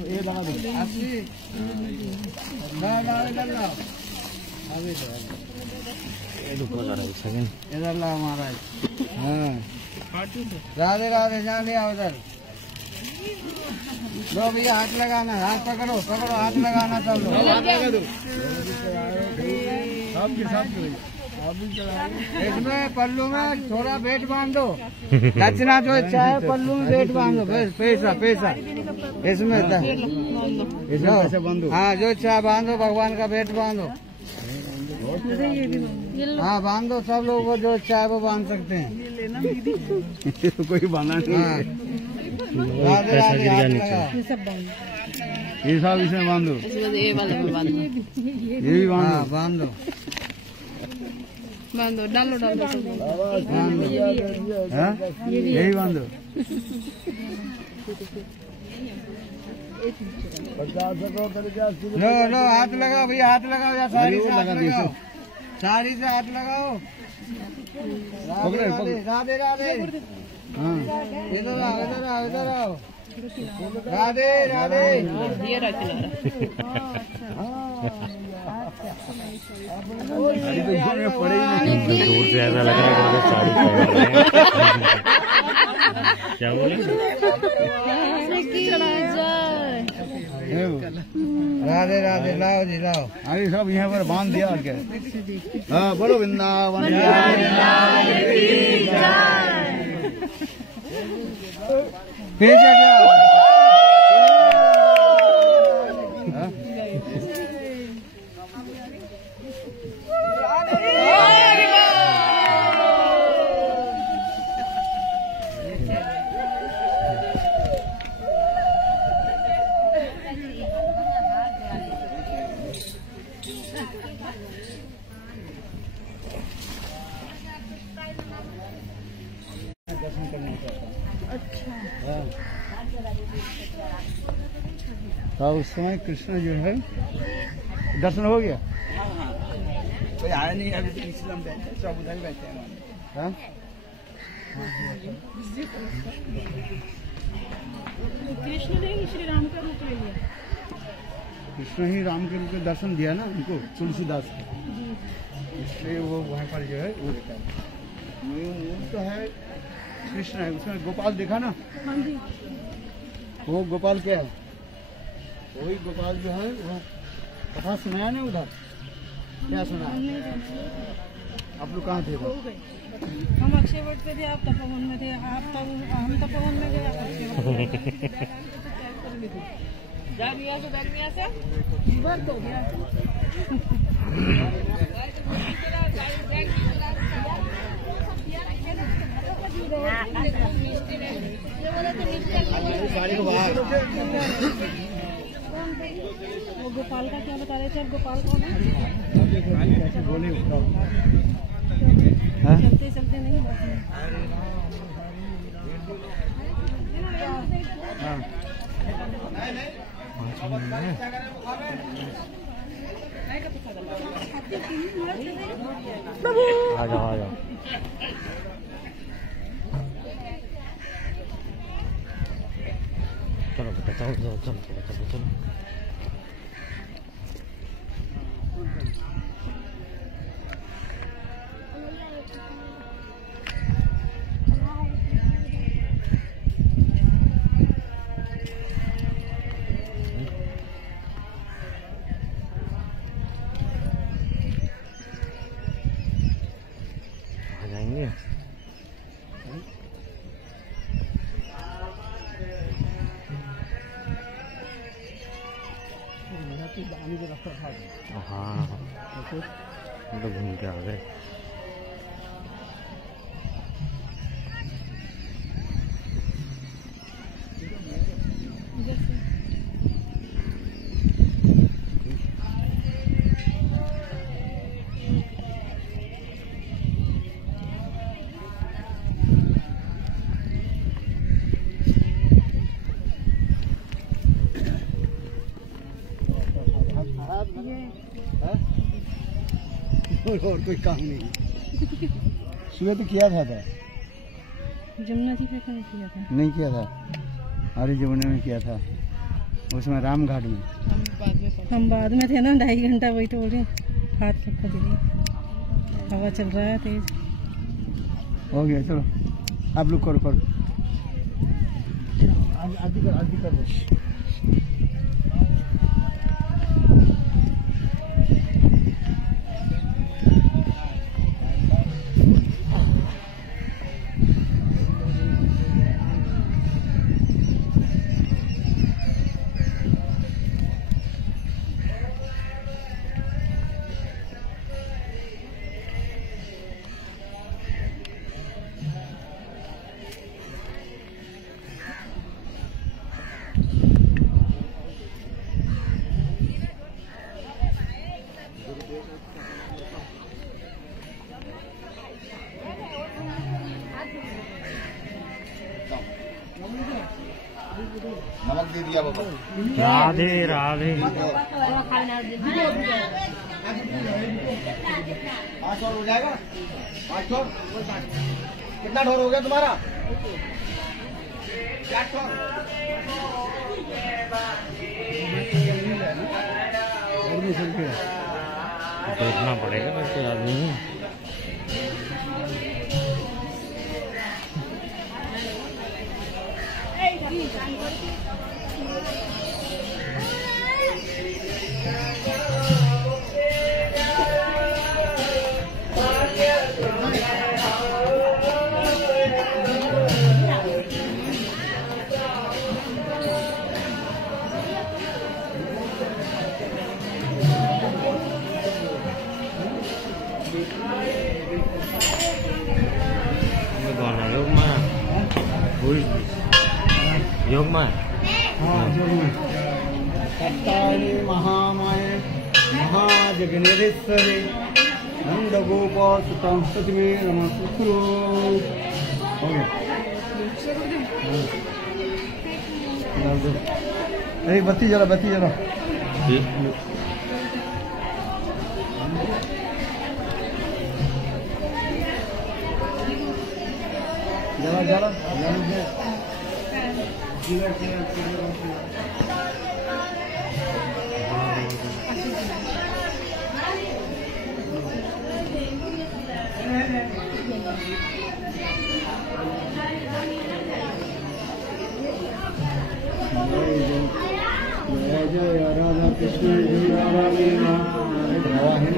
ये लगा दो 80 इधर ला महाराज। हाँ राधे राधे जाने आओ उधर। लो भैया हाथ लगाना, हाथ पकड़ो पकड़ो, हाथ लगाना सब लोग। हाथ लगा दो इसमें पल्लू में थोड़ा वेट बांध दो। दक्षिणा जो इच्छा है पल्लू में वेट बांध दो। पैसा पैसा इसमें हाँ जो इच्छा है बांधो, भगवान का वेट बांधो। हाँ बांध दो सब लोग, वो जो इच्छा है वो बांध सकते हैं। कोई बांधा नहीं। राधे राधे ये सब इसमें बांध दो। ये भी बांध दो बांधो, डालो डालो यही बांधो। लो लो हाथ लगाओ भैया, हाथ लगाओ या साड़ी से हाथ लगाओ, साड़ी से हाथ लगाओ। राधे राधे हाँ इधर आओ इधर आओ इधर आओ। राधे राधे दूर से ऐसा लग रहा है साड़ी पहन रहे हैं। क्या बोले? राधे राधे लाओ जी लाओ। अरे सब यहाँ पर बांध दिया और क्या। हाँ बोलो वृंदावन भेजा क्या। हाँ उस समय कृष्ण जो है दर्शन हो गया। कोई आया नहीं अभी तो इस्लाम बैठे सब उधर बैठे हैं। कृष्ण ने श्री राम का रूप ले लिया। कृष्ण ही राम के रूप में दर्शन दिया ना उनको, तुलसीदास को, इसलिए वो वहाँ पर जो है वो रहता है। तो है कृष्ण है, उसमें गोपाल देखा ना। वो गोपाल क्या है, वही गोपाल जो है वो कथा सुनाया नहीं उधर। क्या सुना आप लोग? कहाँ थे वो? हम अक्षय वट पे थे, आप तपोवन में थे। आप तब हम तपोवन में गए। दरमिया से वर्क हो गया। वो गोपाल का क्या बता रहे थे? अब गोपाल कौन है? चलते चलते नहीं आ जाओ आ जाओ। चलो बेटा चलो चलो चलो चलो चलो। आ जाएंगे। हाँ हम तो घूम के आ गए। और कोई काम नहीं। सुबह तो किया था जमुना जी पे किया था। नहीं किया था, हमारे जमुने में किया था। उसमें रामघाट में। हम बाद में थे ना, 2.5 घंटा वही तो बोल रही, हाथ रखा दीदी, हवा चल रहा है तेज। हो गया, चलो आप लोग करो करो, आदि कर दो। नमक दे दिया बाबा। राधे राधे। 5 और हो जाएगा, 5 और। कितना ढोर हो गया तुम्हारा? 4 ठोर। देखना पड़ेगा वैसे आदमी। योग में सत्तानि महामाये महाजगन्नेश्वरी नंदगोपाल सुतं सतमे नमस्कुरु। हो गया, अरे बत्ती जला, बत्ती जला। जला जला जय जय राधा कृष्ण जय राधा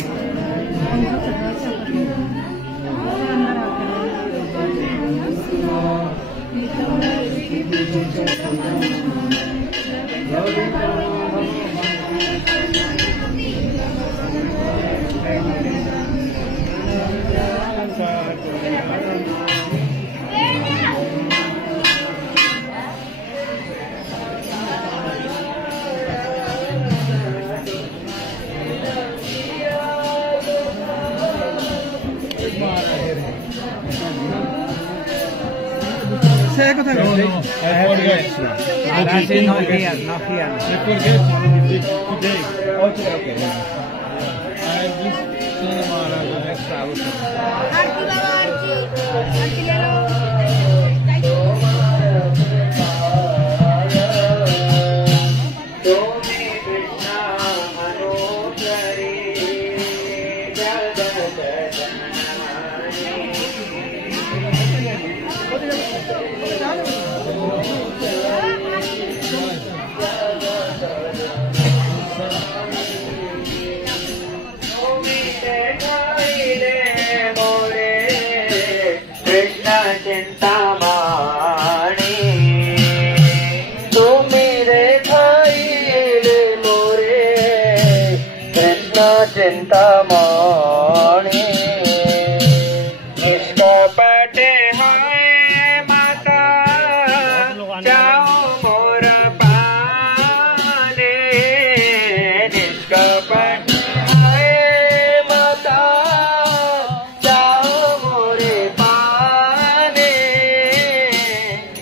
चिंतामणि निष्कपट है माता जाओ मोर पाने। निष्कपट है माता जाओ मोरे पाने।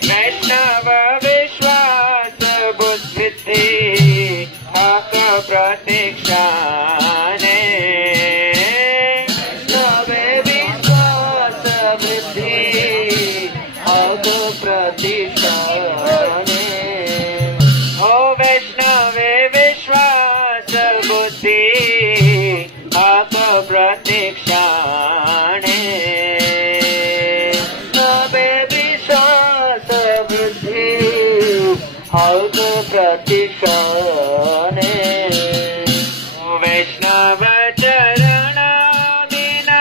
वैष्णव विश्वास बुद्धि आक प्रतीक्षा Oh, Vishnu. वैष्णव चरण बिना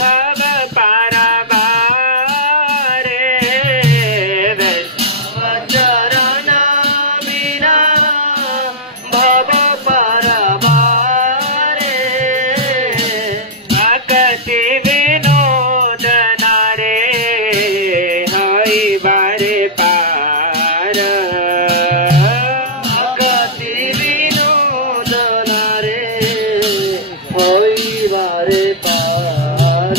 भव पारावारे वैष्णव चरण बिना भव पारावारे भक्ति विनोद नारे हरि बारे पार भक्ति विनोद नारे हरि बारे पार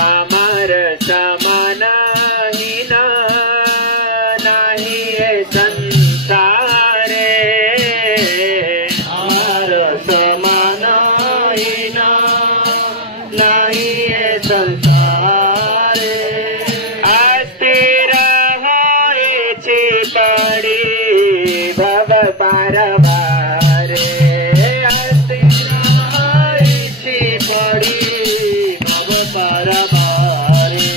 अमर समान हीन नहीं है संसारे अमर समान हीन नहीं है संसारे अस्थिर होए चितड़ी भव पारवारे अस्थिर होए चितड़ी भव पारवारे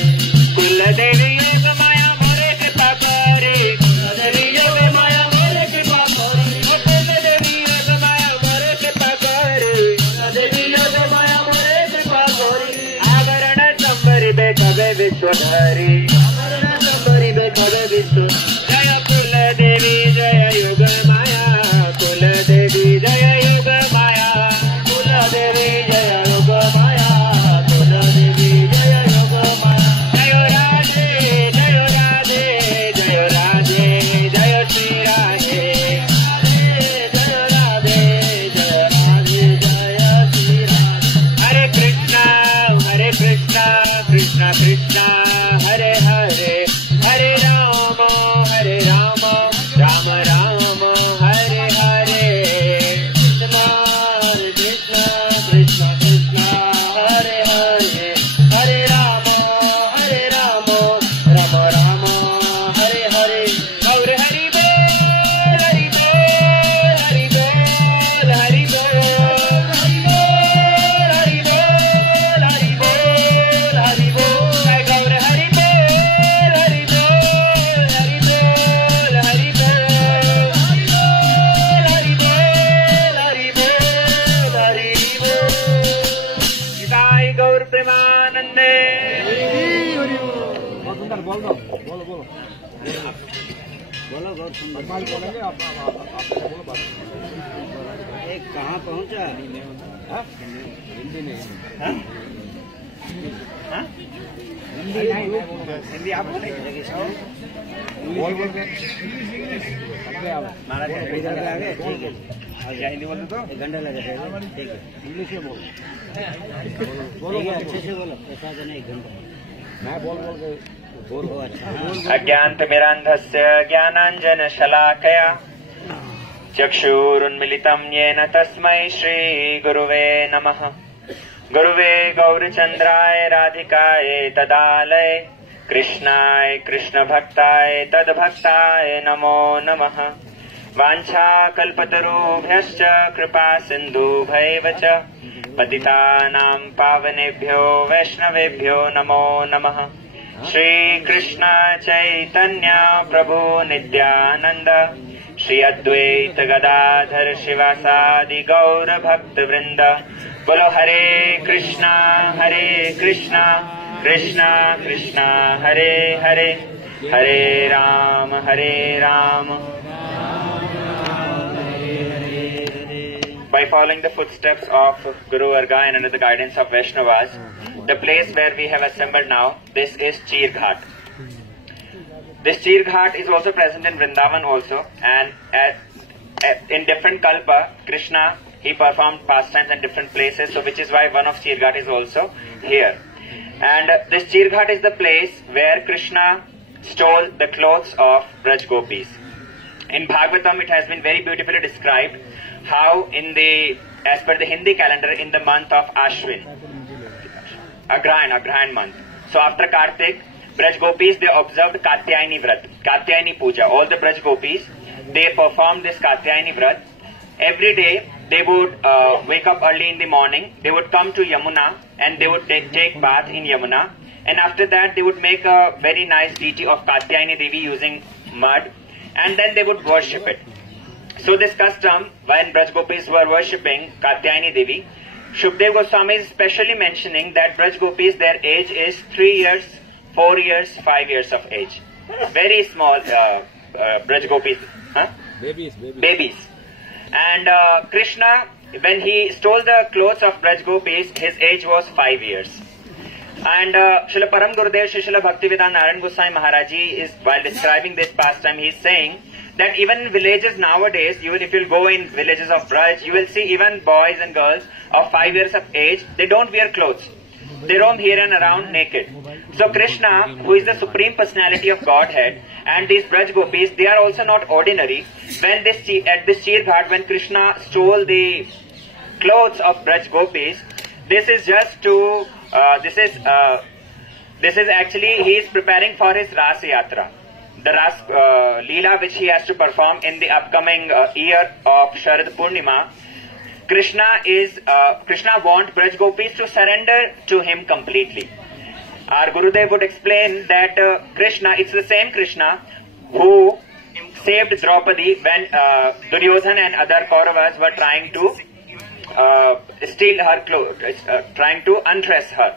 कुलदेवी योग माया मोरे कृपा करे कुलदेवी योग माया मोरे कृपा करे कुलदेवी योग माया मोरे कृपा करे कुलदेवी योग माया मोरे कृपा करे आवरण संबरी बेकवे विश्वधरी आवरण संबरी बेकवे विश्व जय कुलदेवी जय योग माया कुलदेवी जय योग माया कुलदेवी जय योग माया कुलदेवी जय योग माया जय राधे जय राधे जय राधे जय श्री राधे जय राधे जय राधे जय श्री राधे हरे कृष्णा कृष्णा कृष्णा हरे हरे हरे राम राम राम हरे हरे कृष्ण कृष्ण कृष्ण हरे हरे हरे राम राम राम हरे हरे गौर हरि बोल हरि बोल हरि बोल हरि बोल हरि बोल हरि बोल हरि बोल हरि बोल गौर हरि बोल हरि बोल हरि बोल हरि बोल हरि बोल हरि बोल हरि बोल निताई गौर प्रेमानंदे बहुत सुंदर बोल दो बोलो बोलो बोलो बहुत सुंदर बोलेंगे आप बोलो बात एक कहाँ पहुँचा हिंदी नहीं हिंदी आप बोल बोल के महाराज इधर के आगे ठीक है क्या हिंदी बोलते तो एक घंटा लगेगा ठीक है इंग्लिश में बोलो बोलो अच्छे से बोलो ऐसा नहीं एक घंटा मैं बोल के बोलो अच्छा अज्ञानतिमिरान्धस्य ज्ञानाञ्जनशलाकया चक्षुरुन्मिलितं येन तस्मै श्रीगुरुवे नमः गुरुवे गौरचन्द्राय राधिकाय तदालये कृष्णाय कृष्णभक्ताय तद्भक्ताय नमो नमः वाञ्छाकल्पतरुभ्यश्च कृपा सिन्धुभैव च पतितानां पावनेभ्यो वैष्णवेभ्यो नमो नमः श्रीकृष्ण चैतन्य प्रभु नित्यानंद श्री अद्वैत गदाधर शिवासादि गौर भक्त वृंद बोलो हरे Krishna Krishna Krishna Hare Hare Hare Ram By following the footsteps of Guru Varga and under the guidance of Vaishnavas, the place where we have assembled now, this is Cheer Ghat. This Cheer Ghat is also present in Vrindavan also, and in different kalpa, Krishna, he performed pastimes in different places, so which is why one of Cheer Ghat is also here. And this Cheer Ghat is the place where Krishna stole the clothes of Braj Gopis. In Bhagavatam, it has been very beautifully described how as per the Hindi calendar, in the month of Ashwin, Agrahan month. So after Kartik, Braj Gopis, they observed Katyayani Vrat, Katyayani Puja. All the Braj Gopis, they performed this Katyayani Vrat. Every day, they would wake up early in the morning, they would come to Yamuna and they would take bath in Yamuna. And after that, they would make a very nice deity of Katyayani Devi using mud, and then they would worship it. So this custom, when Braj Gopis were worshipping Katyayani Devi, Shukdev Goswami is specially mentioning that Braj Gopis, their age is 3 years, 4 years, 5 years of age. Very small Braj Gopis. Huh? Babies. And Krishna, when he stole the clothes of Braj Gopis, his age was 5 years. And Srila Param Gurudev Srila Bhaktivedanta Narayan Goswami Maharaji is, while describing this pastime, he is saying that even in villages nowadays, even if you go in villages of Braj, you will see even boys and girls of 5 years of age, they don't wear clothes. They roam here and around naked. So Krishna, who is the Supreme Personality of Godhead, and these Braj Gopis, they are also not ordinary. When this at this Cheer Ghat, when Krishna stole the clothes of Braj Gopis, this is just to, this is actually, he is preparing for his Ras Yatra. The Ras Leela which he has to perform in the upcoming year of Sharad Purnima. Krishna wants Braj Gopis to surrender to him completely. Our Gurudev would explain that Krishna, it's the same Krishna who saved Draupadi when Duryodhana and other Kauravas were trying to steal her clothes, trying to undress her.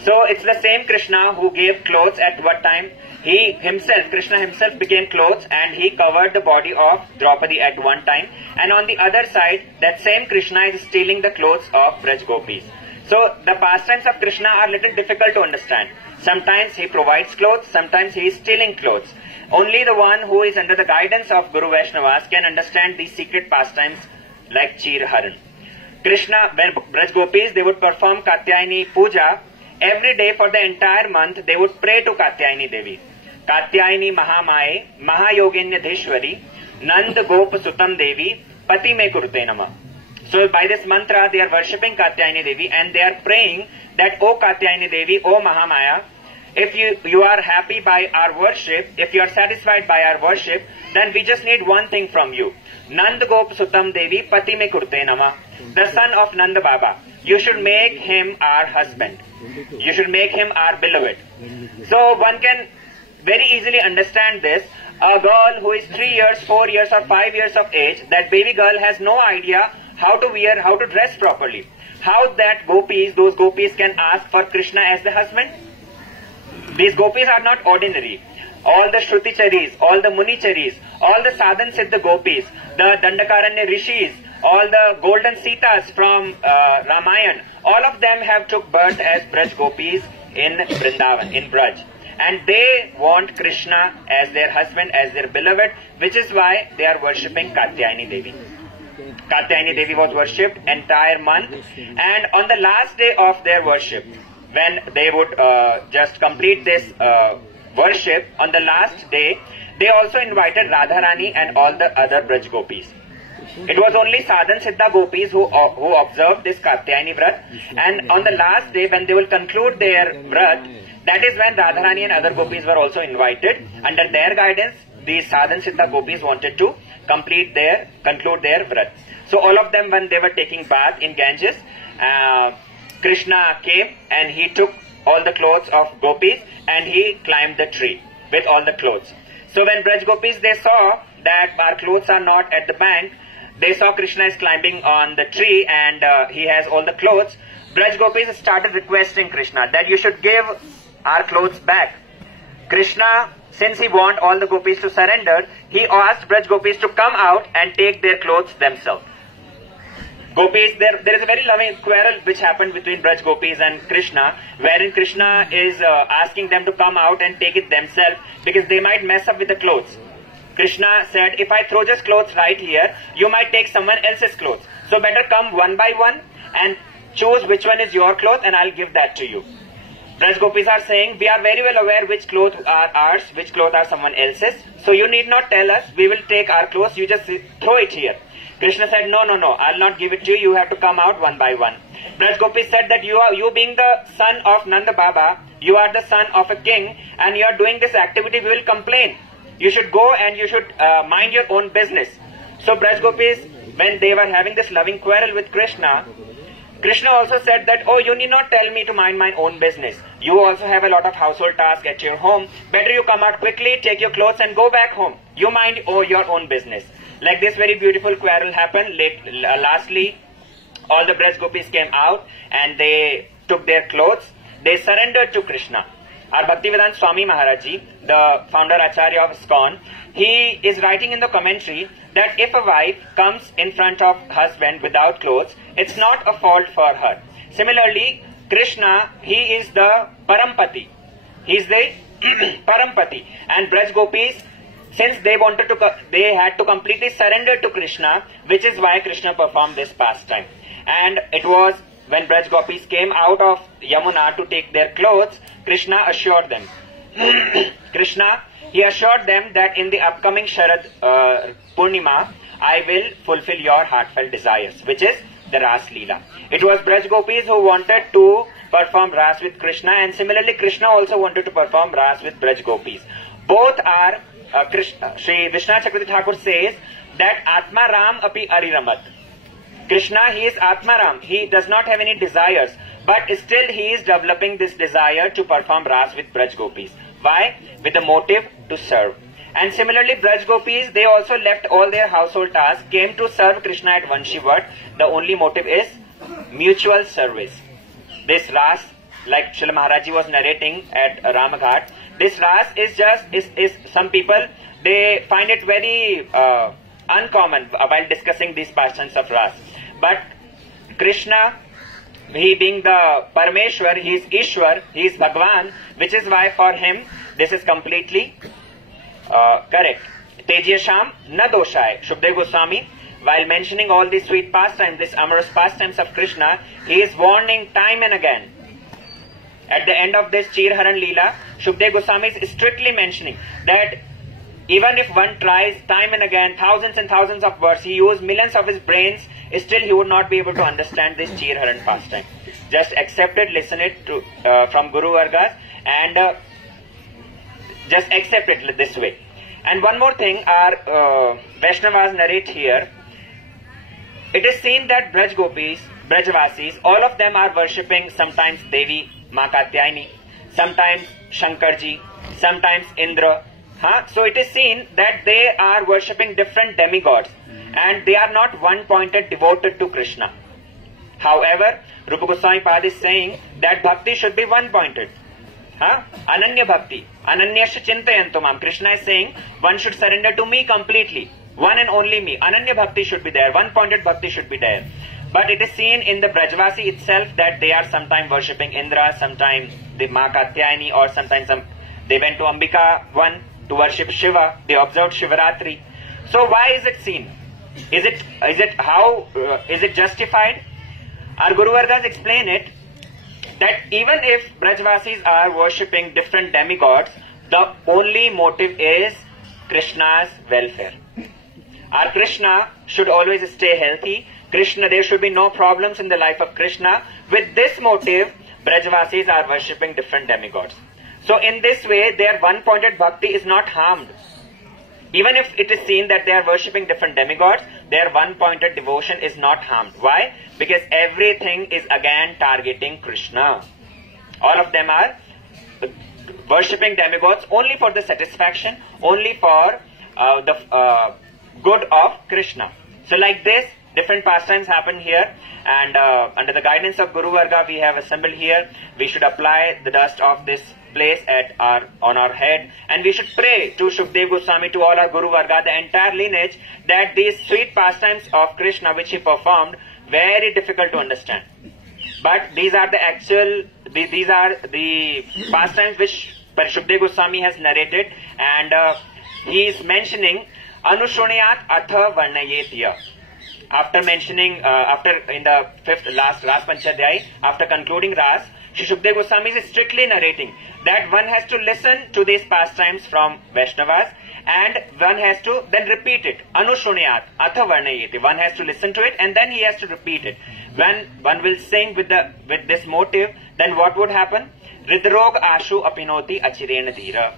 So it's the same Krishna who gave clothes at what time? Krishna himself became clothes and he covered the body of Draupadi at one time. And on the other side, that same Krishna is stealing the clothes of Braj Gopis. So the pastimes of Krishna are little difficult to understand. Sometimes he provides clothes, sometimes he is stealing clothes. Only the one who is under the guidance of Guru Vaishnavas can understand these secret pastimes like Cheer Haran. Krishna, when Braj Gopis, they would perform Katyayani Puja. Every day for the entire month, they would pray to Katyayani Devi. Katyayani Mahamaye, Mahayogenya Dheshwari, Nand Gop Sutam Devi, Pati Me Kurte Nama. So by this mantra, they are worshipping Katyayani Devi and they are praying that, O Katyayani Devi, O Mahamaya, if you are happy by our worship, if you are satisfied by our worship, then we just need one thing from you. Nand Gop Sutam Devi, Pati Me Kurte Nama. The son of Nanda Baba. You should make him our husband. You should make him our beloved. So one can very easily understand this. A girl who is 3 years, 4 years or 5 years of age, that baby girl has no idea how to wear, how to dress properly. How that those gopis can ask for Krishna as the husband? These gopis are not ordinary. All the Shruticharis, all the Municharis, all the Sadhan Siddha gopis, the Dandakaranya rishis, all the golden Sitas from Ramayana, all of them have took birth as Braj Gopis in Vrindavan, in Braj. And they want Krishna as their husband, as their beloved, which is why they are worshipping Katyayani Devi. Katyayani Devi was worshipped entire month, and on the last day of their worship, when they would just complete this worship, on the last day, they also invited Radharani and all the other Braj Gopis. It was only Sadhan Siddha Gopis who observed this Katyayani Vrat, and on the last day when they will conclude their Vrat, that is when Radharani and other Gopis were also invited. Under their guidance, these Sadhan Siddha Gopis wanted to conclude their Vrat. So all of them, when they were taking bath in Ganges, Krishna came and he took all the clothes of Gopis and he climbed the tree with all the clothes. So when Braj Gopis, they saw that our clothes are not at the bank, they saw Krishna is climbing on the tree and he has all the clothes. Braj Gopis started requesting Krishna that you should give our clothes back. Krishna, since he want all the gopis to surrender, he asked Braj Gopis to come out and take their clothes themselves. Gopis, there is a very loving quarrel which happened between Braj Gopis and Krishna, wherein Krishna is asking them to come out and take it themselves because they might mess up with the clothes. Krishna said, if I throw just clothes right here, you might take someone else's clothes. So better come one by one and choose which one is your cloth and I'll give that to you. Braj Gopis are saying, we are very well aware which clothes are ours, which clothes are someone else's. So you need not tell us, we will take our clothes, you just throw it here. Krishna said, no, I'll not give it to you, you have to come out one by one. Braj Gopis said that you being the son of Nanda Baba, you are the son of a king and you are doing this activity, we will complain. You should go and you should mind your own business. So Braj Gopis, when they were having this loving quarrel with Krishna, Krishna also said that, oh, you need not tell me to mind my own business. You also have a lot of household tasks at your home. Better you come out quickly, take your clothes and go back home. You mind your own business. Like this very beautiful quarrel happened. Lastly, all the Braj Gopis came out and they took their clothes. They surrendered to Krishna. Our Bhaktivedanta Swami Maharaj Ji, the founder Acharya of ISKCON, he is writing in the commentary that if a wife comes in front of husband without clothes, it's not a fault for her. Similarly, Krishna, he is the Parampati. He is the Parampati. And Braj Gopis, since they had to completely surrender to Krishna, which is why Krishna performed this pastime. And it was when Braj Gopis came out of Yamuna to take their clothes, Krishna assured them. He assured them that in the upcoming Sharad Purnima, I will fulfill your heartfelt desires, which is the Ras Leela. It was Braj Gopis who wanted to perform Ras with Krishna, and similarly Krishna also wanted to perform Ras with Braj Gopis. Both are, Sri Vishnu Chakravarti Thakur says that Atma Ram api ariramat. Krishna, he is Atma Ram. He does not have any desires, but still he is developing this desire to perform Ras with Braj Gopis. Why? With the motive to serve. And similarly, Braj Gopis, they also left all their household tasks, came to serve Krishna at Vanshivat. The only motive is mutual service. This Ras, like Srila Maharaj Ji was narrating at Ramaghat, this Ras is some people, they find it very uncommon while discussing these pastimes of Ras. But Krishna, he being the Parameshwar, he is Ishwar, he is Bhagwan, which is why for him this is completely correct. Tejyasham na doshai. Shukdev Goswami, while mentioning all these sweet pastimes, these amorous pastimes of Krishna, he is warning time and again. At the end of this Chirharan Leela, Shukdev Goswami is strictly mentioning that even if one tries time and again, thousands and thousands of words, he used millions of his brains, still he would not be able to understand this Chirharan pastime. Just accept it, listen it to, from Guru Vargas, and just accept it this way. And one more thing, our Vaishnavas narrate here. It is seen that Braj Gopis, Brajvasis, all of them are worshipping sometimes Devi, Ma Katyayani, sometimes Shankarji, sometimes Indra. So it is seen that they are worshipping different demigods and they are not one-pointed devoted to Krishna. However, Rupa Goswami Pad is saying that bhakti should be one-pointed. Ananya Bhakti. Ananyasya Chintayanto Mam. Krishna is saying one should surrender to me completely. One and only me. Ananya Bhakti should be there. One-pointed bhakti should be there. But it is seen in the Brajvasi itself that they are sometimes worshipping Indra, sometimes the Ma Katyayani, or sometimes they went to Ambika one to worship Shiva. They observed Shivaratri. So why is it seen? Is it justified? Our Guru Vargas explain it that even if Brajvasis are worshipping different demigods, the only motive is Krishna's welfare. Our Krishna should always stay healthy. Krishna, there should be no problems in the life of Krishna. With this motive, Brajvasis are worshipping different demigods. So in this way, their one-pointed bhakti is not harmed. Even if it is seen that they are worshipping different demigods, their one-pointed devotion is not harmed. Why? Because everything is again targeting Krishna. All of them are worshipping demigods only for the satisfaction, only for the good of Krishna. So like this, different pastimes happen here, and under the guidance of Guru Varga, we have assembled here. We should apply the dust of this place on our head, and we should pray to Shukdev Goswami, to all our Guru Varga, the entire lineage, that these sweet pastimes of Krishna which he performed, very difficult to understand. But these are the pastimes which Shukdev Goswami has narrated, and he is mentioning Anushruniyat Atha Varnayet here. After mentioning, in the last Ras Panchadhyay, after concluding Ras, Shri Shukdev Goswami is strictly narrating that one has to listen to these pastimes from Vaishnavas, and one has to then repeat it. Anushruniyat Atha Varnayeti. One has to listen to it and then he has to repeat it. When one will sing with this motive, then what would happen? Ridrog Ashu Apinoti Achirena Dhira.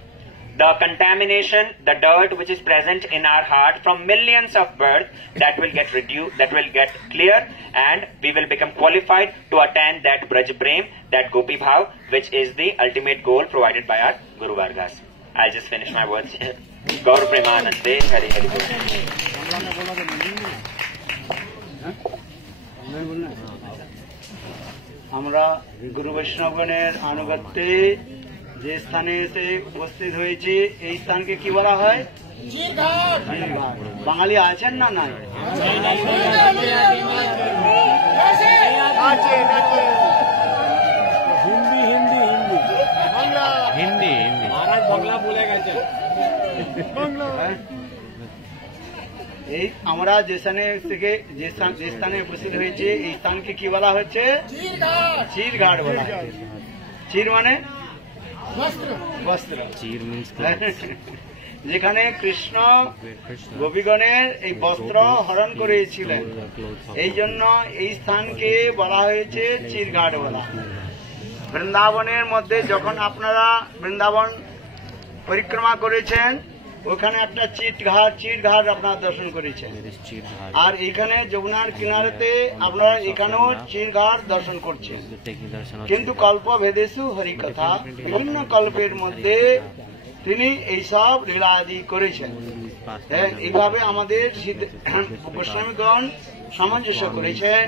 The contamination, the dirt which is present in our heart from millions of births, that will get reduced, that will get clear, and we will become qualified to attain that Braj Prem, that Gopi Bhav, which is the ultimate goal provided by our Guru Vargas. I'll just finish my words here. Gaur Premanande Hari Hari Bol. আমরা গুরু বৈষ্ণবগণের আনুগত্যে যে স্থানে এসে উপস্থিত হয়েছে এই স্থানকে কি বলা হয়? বাঙালি আছেন না নাই? হিন্দি বাংলা বলে গেছে। এই আমরা যে স্থানে থেকে যে স্থানে উপস্থিত হয়েছে এই স্থানকে কি বলা হচ্ছে? চিরঘাট বলা হচ্ছে। চির মানে বস্ত্র। চির মিন্স যেখানে কৃষ্ণ গোপীগণের এই বস্ত্র হরণ করেছিলেন, এই জন্য এই স্থানকে বলা হয়েছে চিরঘাট বলা। বৃন্দাবনের মধ্যে যখন আপনারা বৃন্দাবন পরিক্রমা করেছেন ওখানে একটা চিরঘাট আপনারা দর্শন করেছেন, আর এখানে যমুনার কিনারেতে আপনারা এখানেও চিরঘাট দর্শন করছেন। কিন্তু কল্প ভেদেশু হরিকথা, বিভিন্ন কল্পের মধ্যে তিনি এইসব লীলাদি করেছেন। এইভাবে আমাদের গোস্বামীগণ সামঞ্জস্য করেছেন।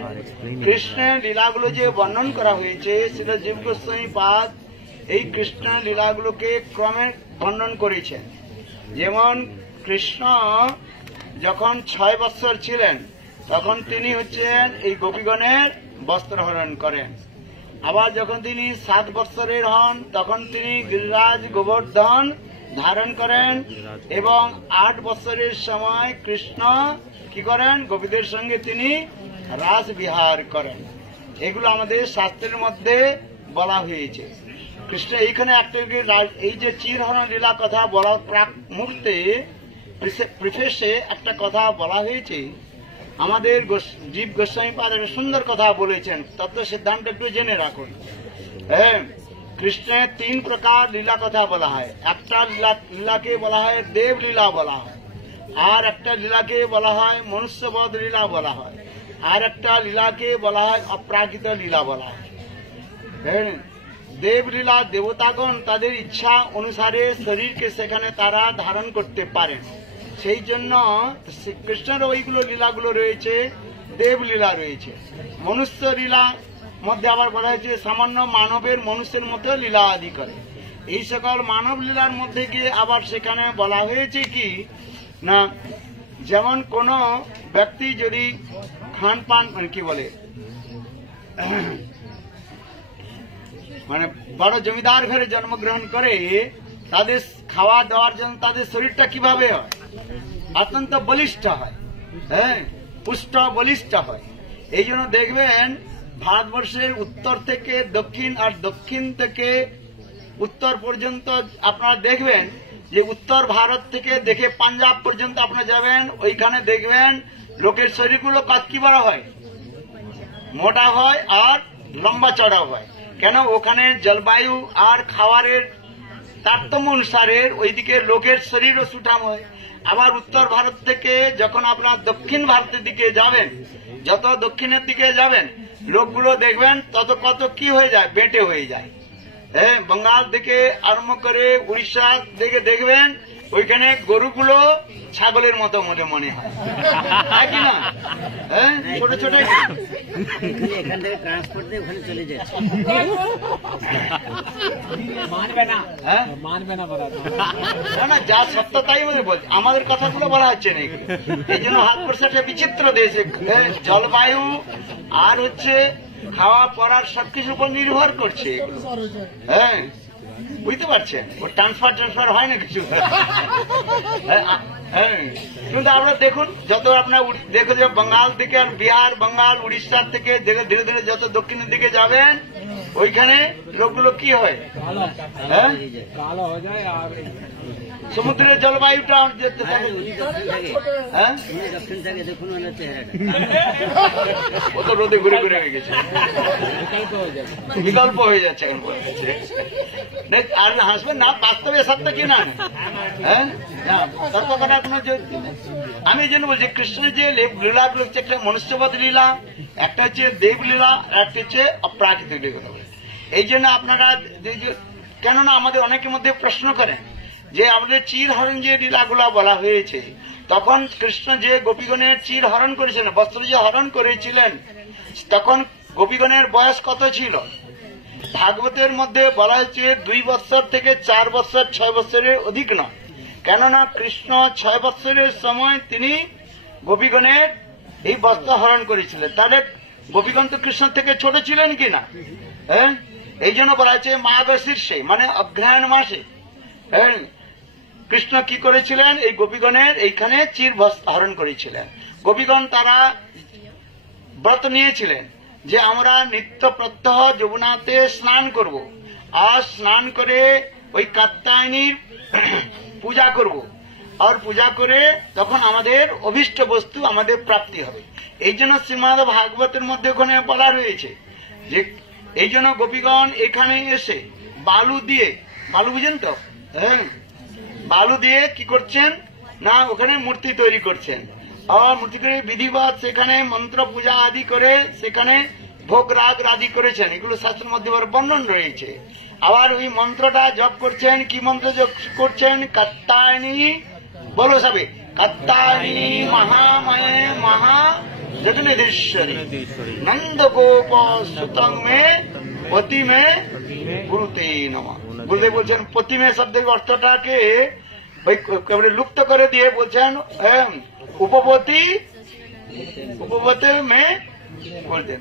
কৃষ্ণের লীলাগুলো যে বর্ণন করা হয়েছে সেটা জীব গোস্বামী পাদ এই কৃষ্ণের লীলাগুলোকে ক্রমে বর্ণন করেছেন। যেমন কৃষ্ণ যখন 6 বৎসর ছিলেন তখন তিনি হচ্ছেন এই গোপীগণের বস্ত্রহরণ করেন। আবার যখন তিনি 7 বৎসরের হন তখন তিনি গিরিরাজ গোবর্ধন ধারণ করেন, এবং 8 বৎসরের সময় কৃষ্ণ কি করেন? গোপীদের সঙ্গে তিনি রাস বিহার করেন। এগুলো আমাদের শাস্ত্রের মধ্যে বলা হয়েছে। কৃষ্ণ এইখানে একটা এই যে চিরহরণ লীলা কথা বলার প্রাক মুহূর্তে প্রিফেসে একটা কথা বলা হয়েছে। আমাদের জীব গোস্বামী পাদ একটা সুন্দর কথা বলেছেন, তত্ত্ব সিদ্ধান্ত একটু জেনে রাখুন। কৃষ্ণের 3 প্রকার লীলা কথা বলা হয়। একটা লীলাকে বলা হয় দেব লীলা বলা হয়, আর একটা লীলাকে বলা হয় মনুষ্যবধ লীলা বলা হয়, আর একটা লীলাকে বলা হয় অপ্রাকৃত লীলা বলা হয়। দেবলীলা দেবতাগণ তাদের ইচ্ছা অনুসারে শরীরকে সেখানে তারা ধারণ করতে পারেন, সেই জন্য কৃষ্ণের ওইগুলো লীলাগুলো রয়েছে, দেবলীলা রয়েছে। মনুষ্য লীলা মধ্যে আবার বলা হয়েছে সামান্য মানবের মনুষ্যের মতো লীলা আদি করে। এই সকল মানব লীলার মধ্যে গিয়ে আবার সেখানে বলা হয়েছে কি না, যেমন কোন ব্যক্তি যদি খান পান কি বলে মানে বড় জমিদার ঘরে জন্মগ্রহণ করে, তাদের খাওয়া দাওয়ার জন্য তাদের শরীরটা কিভাবে হয়? অত্যন্ত বলিষ্ঠ হয়, পুষ্ট বলিষ্ঠ হয়। এই জন্য দেখবেন ভারতবর্ষের উত্তর থেকে দক্ষিণ আর দক্ষিণ থেকে উত্তর পর্যন্ত আপনারা দেখবেন যে উত্তর ভারত থেকে দেখে পাঞ্জাব পর্যন্ত আপনারা যাবেন, ওইখানে দেখবেন লোকের শরীরগুলো কি বড় হয়? মোটা হয় আর লম্বা চড়া হয়। কেন? ওখানে জলবায়ু আর খাবারের তারতম্য অনুসারে ওইদিকে লোকের শরীরও সুঠাম হয়। আবার উত্তর ভারত থেকে যখন আপনার দক্ষিণ ভারতের দিকে যাবেন, যত দক্ষিণের দিকে যাবেন লোকগুলো দেখবেন তত কত কি হয়ে যায়? বেঁটে হয়ে যায়। বঙ্গাল থেকে আরম্ভ করে উড়িষ্যা থেকে দেখবেন ওইখানে গরুগুলো ছাগলের মতো মনে হয় কি না? ছোট ছোট এখান থেকে ট্রান্সপোর্ট দিয়ে ওখানে চলে যাচ্ছে, মানবে না না, যা সত্য তাই বলে বলছে, আমাদের কথাগুলো বলা হচ্ছে না। এই জন্য ভারতবর্ষ একটা বিচিত্র দেশ, জলবায়ু আর হচ্ছে খাওয়া পড়ার সবকিছুর উপর নির্ভর করছে। বুঝতে পারছেন? ও ট্রান্সফার হয় না কিছু। কিন্তু আপনারা দেখুন, যত আপনার দেখুন যে বঙ্গাল থেকে বিহার, বঙ্গাল, উড়িষ্যার থেকে ধীরে ধীরে যত দক্ষিণের দিকে যাবেন ওইখানে লোকগুলো কি হয়? কালো হয়ে যায়। আর সমুদ্রের জলবায়ুটা যেতে থাকে, দক্ষিণ থেকে দেখুন ও তো রোদে ঘুরে ঘুরে হয়ে গেছে, বিকল্প হয়ে যাচ্ছে এখন। আর হাসবেন না, বাস্তবে সত্য কি না? তর্ক করার কোন আমি এই জন্য বলছি, কৃষ্ণের যে লীলাগুলো হচ্ছে একটা মনুষ্যবধ লীলা, একটা হচ্ছে দেবলীলা, একটা হচ্ছে অপ্রাকৃতিক লীলা। এই জন্য আপনারা কেননা আমাদের অনেকের মধ্যে প্রশ্ন করেন যে আমাদের চিরহরণ যে লীলাগুলা বলা হয়েছে তখন কৃষ্ণ যে গোপীগণের চির হরণ করেছিলেন, বস্ত্র যে হরণ করেছিলেন, তখন গোপীগণের বয়স কত ছিল? ভাগবতের মধ্যে বলা হয়েছে 2 বৎসর থেকে 4 বৎসর, 6 বৎসরের অধিক নয়। কেননা কৃষ্ণ 6 বৎসরের সময় তিনি গোপীগণের এই বস্ত্র হরণ করেছিলেন। তাহলে গোপীগণ তো কৃষ্ণ থেকে ছোট ছিলেন কিনা? হ্যাঁ, এই জন্য বলা হয়েছে মাঘ শীর্ষে, মানে অগ্রহায়ণ মাসে কৃষ্ণ কি করেছিলেন? এই গোপীগণের এইখানে চির হরণ করেছিলেন। গোপীগণ তারা ব্রত নিয়েছিলেন যে আমরা নিত্য প্রত্যহ যমুনাতে স্নান করব, আর স্নান করে ওই কাত্যায়নীর পূজা করব, আর পূজা করে তখন আমাদের অভীষ্ট বস্তু আমাদের প্রাপ্তি হবে। এই জন্য শ্রীমদ্ ভাগবতের মধ্যে ওখানে বলা রয়েছে যে এই জন্য গোপীগণ এখানে এসে বালু দিয়ে, বালু বুঝেন তো, হ্যাঁ, বালু দিয়ে কি করছেন না ওখানে মূর্তি তৈরি করছেন, আর মূর্তি করে বিধিবৎ সেখানে মন্ত্র পূজা আদি করে সেখানে ভোগ রাগ আদি করেছেন। এগুলো শাস্ত্রের মধ্যে বর্ণন রয়েছে। আবার ওই মন্ত্রটা জপ করছেন, কি মন্ত্র জপ করছেন? কাত্যায়নী, বলো সবে, কাত্যায়নী মহাময়ে মহা জগন্নাথেশ্বরী নন্দগোপ সুতং মে পতি মে গুরুতে নমঃ। বলতে বলছেন পতি মে শব্দের অর্থটাকে লুপ্ত করে দিয়ে বলছেন উপপতি, উপপতি মে বলতে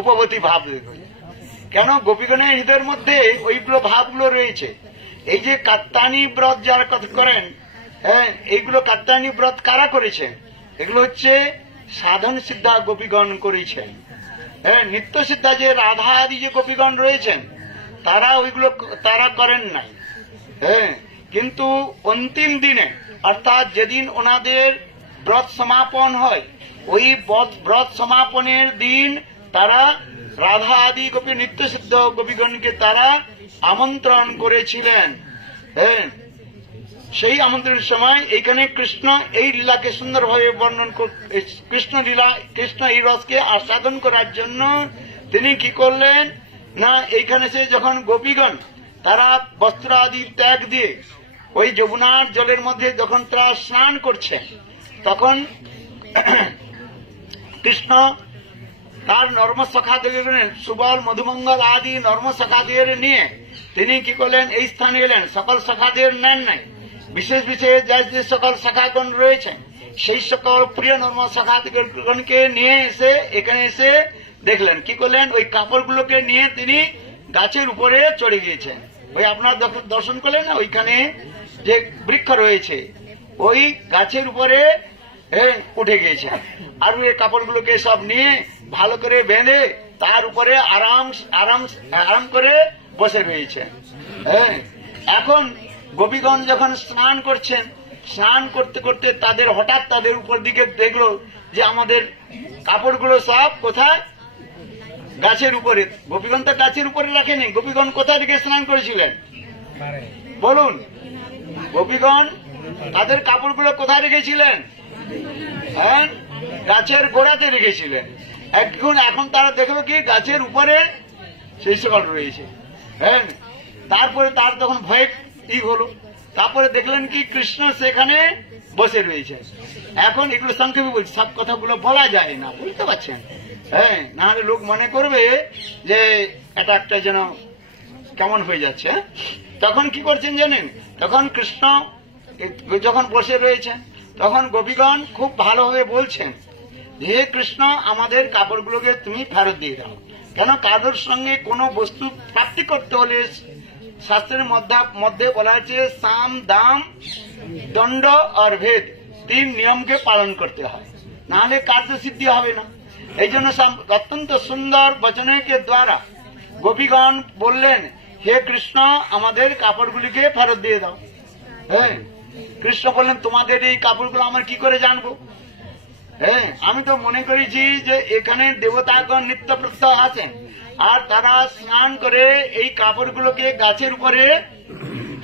উপপতি ভাব। কেন? গোপীগণের হৃদয়ের মধ্যে ওইগুলো ভাবগুলো রয়েছে। এই যে কাত্যায়নী ব্রত যারা কথা করেন, হ্যাঁ, এইগুলো কাত্যায়নী ব্রত কারা করেছেন? এগুলো হচ্ছে সাধন সিদ্ধা গোপীগণ করেছেন। হ্যাঁ, নিত্য সিদ্ধা যে রাধা আদি যে গোপীগণ রয়েছেন তারা ওইগুলো তারা করেন নাই। হ্যাঁ, কিন্তু অন্তিম দিনে অর্থাৎ যেদিন ওনাদের ব্রত সমাপন হয়, ওই ব্রত সমাপনের দিন তারা রাধা আদি গোপী নিত্য সিদ্ধ গোপীগণকে তারা আমন্ত্রণ করেছিলেন। হ্যাঁ, সেই আমন্ত্রণের সময় এইখানে কৃষ্ণ এই লীলাকে সুন্দরভাবে বর্ণন, কৃষ্ণ লীলা, কৃষ্ণ এই রসকে আস্বাদন করার জন্য তিনি কি করলেন না এইখানে সে যখন গোপীগণ তারা বস্ত্র আদি ত্যাগ দিয়ে ওই যমুনার জলের মধ্যে যখন তারা স্নান করছেন, তখন কৃষ্ণ তার নর্ম সখাদের সুবল মধুমঙ্গল আদি নর্ম সখাদের নিয়ে তিনি কি করলেন? এই স্থানে এলেন। সকল সখাদের নেন নাই, বিশেষ বিশেষ যে সকল শাখাগণ রয়েছেন সেই সকল প্রিয় নর্ম শাখাগণকে নিয়ে এসে এখানে এসে দেখলেন, কি করলেন? ওই কাপড়গুলোকে নিয়ে তিনি গাছের উপরে চড়ে গিয়েছেন। ওই আপনার দর্শন করলেন না, ওইখানে যে বৃক্ষ রয়েছে ওই গাছের উপরে উঠে গিয়েছেন, আর ওই কাপড়গুলোকে সব নিয়ে ভালো করে বেঁধে তার উপরে আরাম করে বসে রয়েছেন। হ্যাঁ, এখন গোপীগণ যখন স্নান করছেন, স্নান করতে করতে তাদের হঠাৎ তাদের উপর দিকে দেখলো যে আমাদের কাপড়গুলো সব কোথায়? গাছের উপরে। গোপীগণ তো গাছের উপরে রাখেনি, গোপীগণ কোথায় রেখে স্নান করেছিলেন বলুন? গোপীগণ তাদের কাপড়গুলো কোথায় রেখেছিলেন? হ্যাঁ, গাছের গোড়াতে রেখেছিলেন। এখন তারা দেখলো কি গাছের উপরে সেই সকল রয়েছে। হ্যাঁ, তারপরে তার তখন ভয় হলো, তারপরে দেখলেন কি কৃষ্ণ সেখানে বসে রয়েছে। এখন এগুলো সংক্ষেপে বলছি, সব কথাগুলো বলা যায় না, বুঝতে পারছেন? হ্যাঁ, নাহলে লোক মনে করবে যে এটা একটা যেন কেমন হয়ে যাচ্ছে। তখন কি করছেন জানেন? তখন কৃষ্ণ যখন বসে রয়েছেন তখন গোপীগণ খুব ভালোভাবে বলছেন, হে কৃষ্ণ, আমাদের কাপড়গুলোকে তুমি ফেরত দিয়ে দাও। কেন? কারোর সঙ্গে কোনো বস্তু প্রাপ্তি করতে হলে শাস্ত্রের মধ্যে বলা হয়েছে সাম, দাম, দণ্ড আর ভেদ, 3 নিয়মকে পালন করতে হয়, নাহলে কার্যসিদ্ধি হবে না। এই জন্য অত্যন্ত সুন্দর বচনকে দ্বারা গোপীগণ বললেন, হে কৃষ্ণ, আমাদের কাপড়গুলিকে ফেরত দিয়ে দাও। হ্যাঁ, কৃষ্ণ বললেন, তোমাদের এই কাপড়গুলো আমার কি করে জানবো? হ্যাঁ, আমি তো মনে করেছি যে এখানে দেবতাগণ নিত্য প্রত্যহ আছেন, আর তারা স্নান করে এই কাপড়গুলোকে গাছের উপরে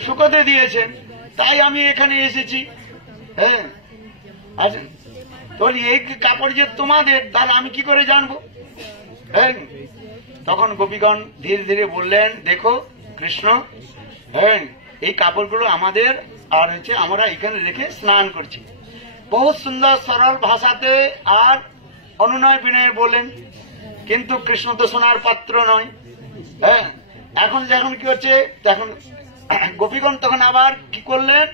শুকোতে দিয়েছেন, তাই আমি এখানে এসেছি। হ্যাঁ, আচ্ছা, বলি এই কাপড় যে তোমাদের, তাহলে আমি কি করে জানবো? হ্যাঁ, তখন গোপীগণ ধীরে ধীরে বললেন, দেখো কৃষ্ণ, হ্যাঁ, এই কাপড়গুলো আমাদের, আর হচ্ছে আমরা এখানে রেখে স্নান করছি। बहुत सुंदर सरल भाषाते और अनुनय विनय बोलें, किंतु कृष्ण तो शोनार पात्र नय। হ্যাঁ, এখন যখন কি হচ্ছে, তখন গোপীগণ তখন আবার কি করলেন,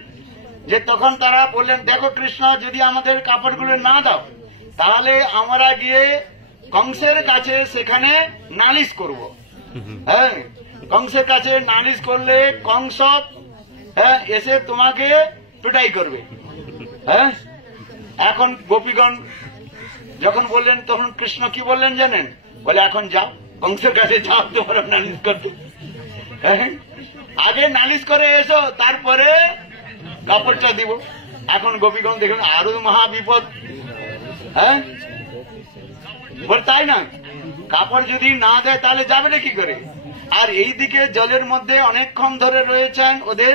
যে তখন তারা বললেন, দেখো কৃষ্ণ, যদি আমাদের কাপড়গুলো না দাও তাহলে আমরা গিয়ে কংসের কাছে সেখানে নালিশ করব। হ্যাঁ, কংসের কাছে নালিশ করলে কংস এসে তোমাকে পিটাই করবে। হ্যাঁ, এখন গোপীগণ যখন বললেন, তখন কৃষ্ণ কি বললেন জানেন? বলে এখন যাও, কংসের কাছে যাও, তোমরা নালিশ করতে। আগে নালিশ করে এসো, তারপরে কাপড়টা দিব। এখন গোপীগণ দেখুন আরো মহা বিপদ। হ্যাঁ, বল তাই না, কাপড় যদি না দেয় তাহলে যাবে না কি করে? আর এইদিকে জলের মধ্যে অনেকক্ষণ ধরে রয়েছেন, ওদের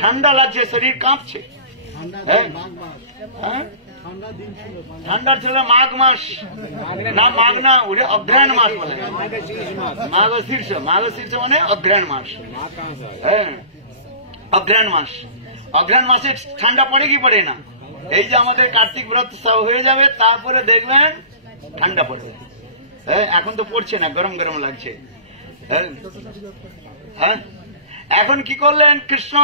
ঠান্ডা লাগছে, শরীর কাঁপছে। ঠান্ডা ছিল মাঘ মাস, না মাঘ না, ওটা অগ্রহায়ণ মাস বলে, মাঘ শীর্ষ, মাঘ শীর্ষ মানে অগ্রহায়ণ মাস। হ্যাঁ, অগ্রহায়ণ মাস, অগ্রহায়ণ মাসে ঠান্ডা পড়ে কি পড়ে না? এই যে আমাদের কার্তিক ব্রত সব হয়ে যাবে, তারপরে দেখবেন ঠান্ডা পড়বে। হ্যাঁ, এখন তো পড়ছে না, গরম গরম লাগছে। হ্যাঁ, এখন কি করলেন কৃষ্ণ?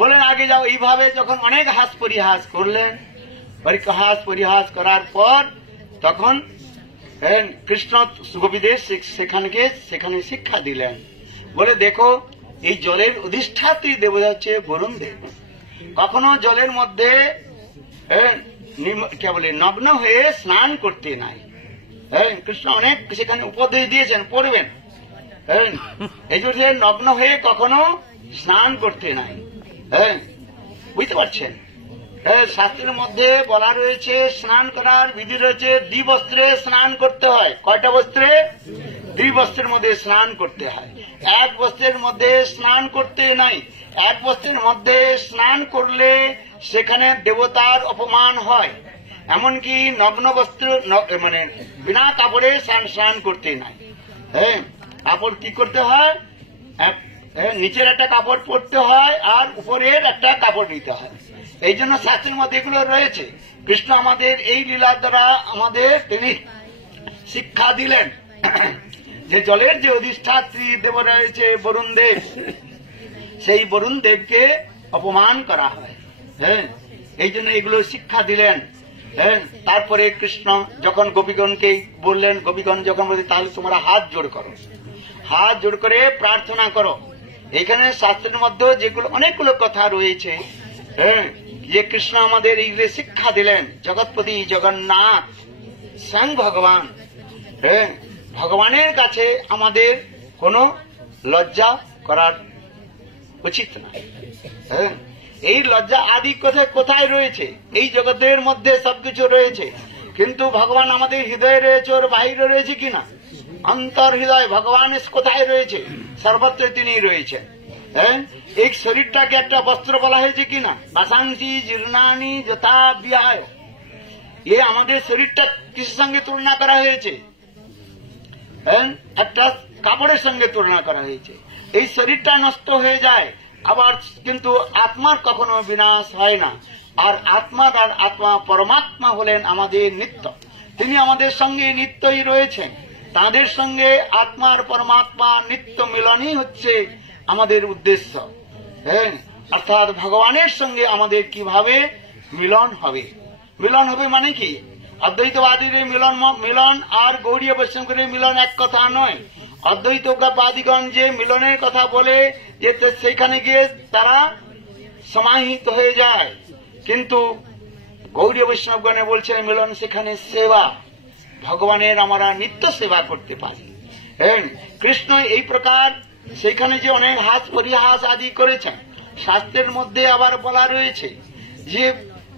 বলেন আগে যাও। এইভাবে যখন অনেক হাস পরিহাস করলেন, হাস পরিহাস করার পর তখন কৃষ্ণ গোপীদের সেখানে শিক্ষা দিলেন। বলে দেখো, এই জলের অধিষ্ঠাত্রী দেবতা হচ্ছে বরুণ দেব। কখনো জলের মধ্যে কে বলে নগ্ন হয়ে স্নান করতে নাই। কৃষ্ণ অনেক সেখানে উপদেশ দিয়েছেন, পড়বেন। এই যে নগ্ন হয়ে কখনো স্নান করতে নাই। বুঝতে পারছেন? শাস্ত্রের মধ্যে বলা রয়েছে, স্নান করার বিধি রয়েছে, দ্বিবস্ত্রে স্নান করতে হয়। কয়টা বস্ত্রে? দ্বিবস্ত্রের মধ্যে স্নান করতে হয়। এক বস্ত্রের মধ্যে স্নান করতে নাই। এক বস্ত্রের মধ্যে স্নান করলে সেখানে দেবতার অপমান হয়। এমনকি নগ্ন বস্ত্র মানে বিনা কাপড়ে স্নান করতে নাই। হ্যাঁ, কাপড় কি করতে হয়? নিচের একটা কাপড় পরতে হয় আর উপরের একটা কাপড় নিতে হয়। এই জন্য শাস্ত্রের মধ্যে এগুলো রয়েছে। কৃষ্ণ আমাদের এই লীলার দ্বারা আমাদের তিনি শিক্ষা দিলেন যে জলের যে অধিষ্ঠাত্রী দেব রয়েছে বরুণ দেব, সেই বরুণ দেবকে অপমান করা হয়। হ্যাঁ, এই জন্য এগুলো শিক্ষা দিলেন। হ্যাঁ, তারপরে কৃষ্ণ যখন গোপীগণকে বললেন, গোপীগণ যখন বলছে তাহলে তোমরা হাত জোড় করো, হাত জোড় করে প্রার্থনা করো। এখানে শাস্ত্রের মধ্যে যেগুলো অনেকগুলো কথা রয়েছে, হ্যাঁ, যে কৃষ্ণ আমাদের এইগুলো শিক্ষা দিলেন। জগৎপতি জগন্নাথ স্বয়ং ভগবান। হ্যাঁ, ভগবানের কাছে আমাদের কোনো লজ্জা করার উচিত নয়। হ্যাঁ, এই লজ্জা আদি কোথায় কোথায় রয়েছে? এই জগতের মধ্যে সবকিছু রয়েছে, কিন্তু ভগবান আমাদের হৃদয়ে রয়েছে, ওর বাহিরে রয়েছে কিনা? অন্তর হৃদয় ভগবান কোথায় রয়েছে? সর্বত্র তিনি রয়েছেন। হ্যাঁ, এই শরীরটাকে একটা বস্ত্র বলা হয়েছে কিনা? বাসাংসি জীর্ণানি যথা বিহায়। এ আমাদের শরীরটা কিসের সঙ্গে তুলনা করা হয়েছে? একটা কাপড়ের সঙ্গে তুলনা করা হয়েছে। এই শরীরটা নষ্ট হয়ে যায়, আবার কিন্তু আত্মার কখনো বিনাশ হয় না। আর আত্মা পরমাত্মা হলেন আমাদের নিত্য। তিনি আমাদের সঙ্গে নিত্যই রয়েছেন। তাদের সঙ্গে আত্মার পরমাত্মা নিত্য মিলনই হচ্ছে আমাদের উদ্দেশ্য। হ্যাঁ, অর্থাৎ ভগবানের সঙ্গে আমাদের কিভাবে মিলন হবে? মিলন হবে মানে কি? অদ্বৈতবাদীর মিলন আর গৌড়ীয় বৈষ্ণবের মিলন এক কথা নয়। অদ্বৈতবাদীগণ যে মিলনের কথা বলে, যে সেখানে গিয়ে তারা সমাহিত হয়ে যায়, কিন্তু গৌড়ীয় বৈষ্ণবগণে বলছে মিলন সেখানে সেবা। ভগবানের আমরা নিত্য সেবা করতে পারি। হ্যাঁ, কৃষ্ণ এই প্রকার সেখানে যে অনেক হাস পরিহাস আদি করেছেন। শাস্ত্রের মধ্যে আবার বলা রয়েছে যে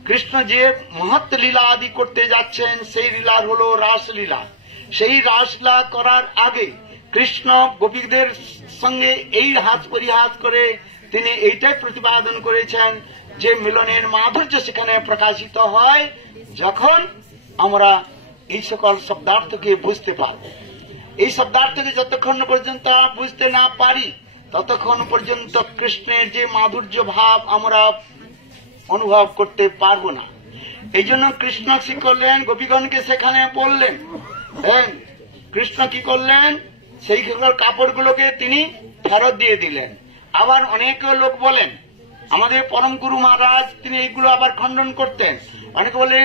কৃষ্ণ যে মহৎ লীলা আদি করতে যাচ্ছেন, সেই লীলার হল রাসলীলা। সেই রাসলীলা করার আগে কৃষ্ণ গোপীদের সঙ্গে এই হাস পরিহাস করে তিনি এইটাই প্রতিপাদন করেছেন যে মিলনের মাধুর্য সেখানে প্রকাশিত হয় যখন আমরা এই সকল শব্দার্থকে বুঝতে পারব। এই শব্দার্থকে যতক্ষণ পর্যন্ত বুঝতে না পারি, ততক্ষণ পর্যন্ত কৃষ্ণের যে মাধুর্য ভাব আমরা অনুভব করতে পারবো না। এই জন্য কৃষ্ণ কি করলেন, গোপীগণকে সেখানে বললেন। কৃষ্ণ কি করলেন, সেই কাপড়গুলোকে তিনি ফেরত দিয়ে দিলেন। আবার অনেক লোক বলেন, আমাদের পরম গুরু মহারাজ তিনি এইগুলো আবার খণ্ডন করতেন। অনেকে বললেন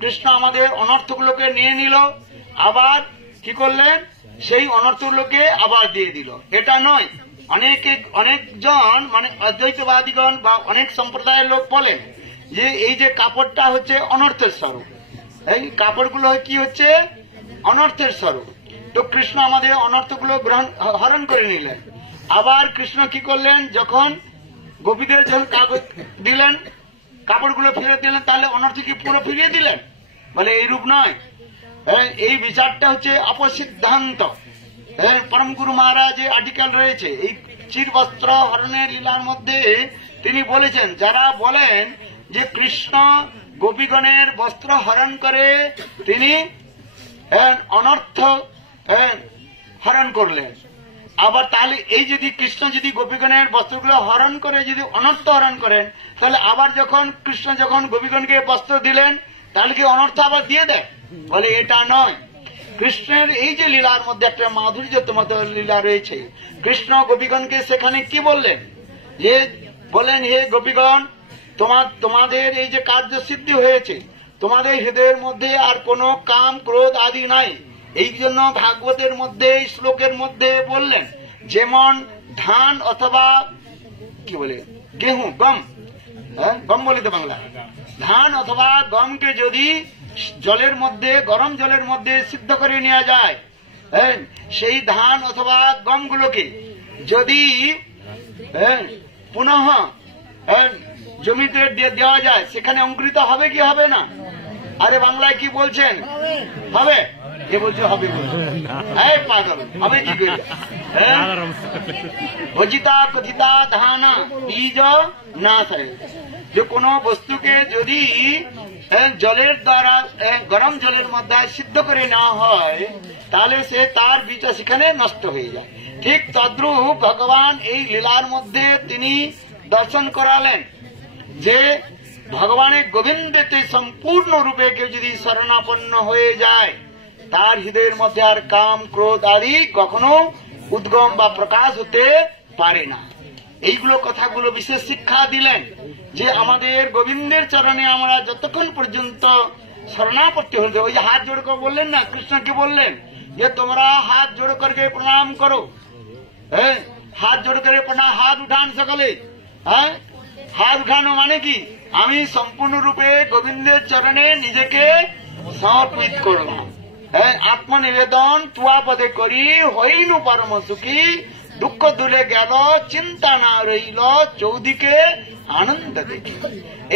কৃষ্ণ আমাদের অনর্থগুলোকে নিয়ে নিল, আবার কি করলেন, সেই অনর্থগুলোকে আবার দিয়ে দিল। এটা নয়। অনেকজন মানে অদ্বৈতবাদীগণ বা অনেক সম্প্রদায়ের লোক বলেন যে এই যে কাপড়টা হচ্ছে অনর্থের স্বরূপ, এই কাপড়গুলো কি হচ্ছে অনর্থের স্বরূপ। তো কৃষ্ণ আমাদের অনর্থগুলো হরণ করে নিলেন। আবার কৃষ্ণ কি করলেন, যখন গোপীদের যখন কাগজ দিলেন, কাপড়গুলো ফিরে দিলেন, তাহলে অনর্থ কি পুরো ফিরিয়ে দিলেন? বলে এইরূপ নয়। এই বিচারটা হচ্ছে অপসিদ্ধান্ত। পরম গুরু মহারাজের আর্টিকেল রয়েছে এই চির বস্ত্র হরণের লীলার মধ্যে। তিনি বলেছেন, যারা বলেন যে কৃষ্ণ গোপীগণের বস্ত্র হরণ করে তিনি অনর্থ হরণ করলেন, আবার তাহলে এই যদি কৃষ্ণ যদি গোপীগণের বস্ত্রগুলো হরণ করে যদি অনর্থ হরণ করেন, তাহলে আবার যখন কৃষ্ণ যখন গোপীগণকে বস্ত্র দিলেন, তাহলে কি অনর্থ আবার দিয়ে দেয়? বলে এটা নয়। কৃষ্ণের এই যে লীলার মধ্যে একটা মাধুর্য তোমাদের লীলা রয়েছে। কৃষ্ণ গোপীগণকে সেখানে কি বললেন, যে বলেন হে গোপীগণ, তোমাদের এই যে কার্য সিদ্ধি হয়েছে, তোমাদের হৃদয়ের মধ্যে আর কোনো কাম ক্রোধ আদি নাই। এই জন্য ভাগবতের মধ্যে এই শ্লোকের মধ্যে বললেন, যেমন ধান অথবা কি বলে গেহু গম, গম বলে তো বাংলা, ধান অথবা গমকে যদি জলের মধ্যে গরম জলের মধ্যে সিদ্ধ করে নেওয়া যায়, সেই ধান অথবা গমগুলোকে যদি পুনঃ জমিতে দেওয়া যায়, সেখানে অঙ্কুরিত হবে কি হবে না? আরে বাংলায় কি বলছেন? হবে? এ বলছে হবে, পাগল হবে কি করে? অজিতা কথিতা ধান বীজ না থাকে। যে কোন বস্তুকে যদি জলের দ্বারা গরম জলের মধ্যে সিদ্ধ করে নেওয়া হয়, তাহলে সে তার বীজ সেখানে নষ্ট হয়ে যায়। ঠিক তদ্রূপ ভগবান এই লীলার মধ্যে তিনি দর্শন করালেন যে ভগবানের গোবিন্দেতে সম্পূর্ণ রূপে কেউ যদি শরণাপন্ন হয়ে যায়, তার হৃদয়ের মধ্যে আর কাম ক্রোধ আদি কখনো উদ্গম বা প্রকাশ হতে পারে না। এইগুলো কথাগুলো বিশেষ শিক্ষা দিলেন যে আমাদের গোবিন্দের চরণে আমরা যতক্ষণ পর্যন্ত শরণাপত্তি হতে, ওই যে হাত জোড় করে বললেন না, কৃষ্ণ কি বললেন যে তোমরা হাত জোড় করকে প্রণাম করো। হাত জোড় করে প্রণাম, হাত উঠান সকলে। হাত উঠানো মানে কি? আমি সম্পূর্ণরূপে গোবিন্দের চরণে নিজেকে সমর্পিত করলাম। আত্মনিবেদন তুয়া পদে করি হইনু পরম সুখী, দুঃখ দূরে গেল চিন্তা না রইল চৌদিকে আনন্দ দেখি।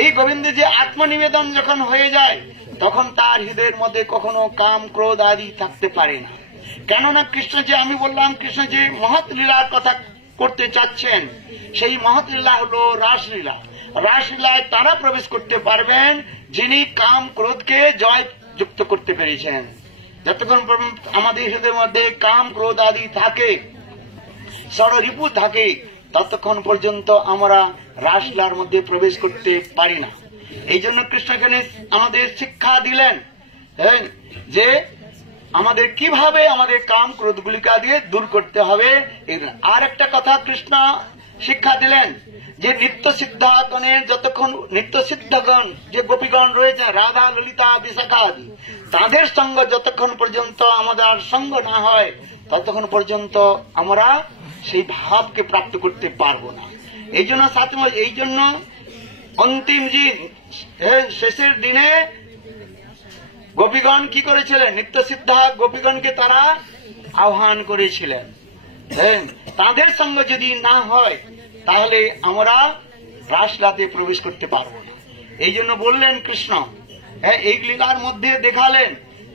এই গোবিন্দের যে আত্মনিবেদন যখন হয়ে যায়, তখন তার হৃদয়ের মধ্যে কখনো কাম ক্রোধ আদি থাকতে পারে না। কেননা কৃষ্ণ যে, আমি বললাম কৃষ্ণ যে মহৎ লীলার কথা করতে চাচ্ছেন, সেই মহৎ লীলা হল রাসলীলা। রাসলীলায় তারা প্রবেশ করতে পারবেন যিনি কাম ক্রোধকে জয় যুক্ত করতে পেরেছেন। যতক্ষণ আমাদের হৃদয়ের মধ্যে কাম ক্রোধ আদি থাকে, ষড়রিপু থাকে, ততক্ষণ পর্যন্ত আমরা রাসলীলার মধ্যে প্রবেশ করতে পারি না। এই জন্য কৃষ্ণ এখানে আমাদের শিক্ষা দিলেন যে আমাদের কিভাবে আমাদের কাম ক্রোধগুলিকা দিয়ে দূর করতে হবে। আর একটা কথা কৃষ্ণ শিক্ষা দিলেন যে নিত্য সিদ্ধাগণের যতক্ষণ নিত্য সিদ্ধগণ যে গোপীগণ রয়েছে, রাধা ললিতা বিশাখা আদি, তাদের সঙ্গ যতক্ষণ পর্যন্ত আমাদের সঙ্গ না হয়, ততক্ষণ পর্যন্ত আমরা সেই ভাবকে প্রাপ্ত করতে পারবো না। এই জন্য এই জন্য অন্তিম দিন শেষের দিনে গোপীগণ কি করেছিলেন? নিত্য সিদ্ধা গোপীগণকে তারা আহ্বান করেছিলেন। তাদের সঙ্গ যদি না হয়, তাহলে আমরা রাসলীলাতে প্রবেশ করতে পারবো না। এই জন্য বললেন কৃষ্ণ, এই লীলার মধ্যে দেখালেন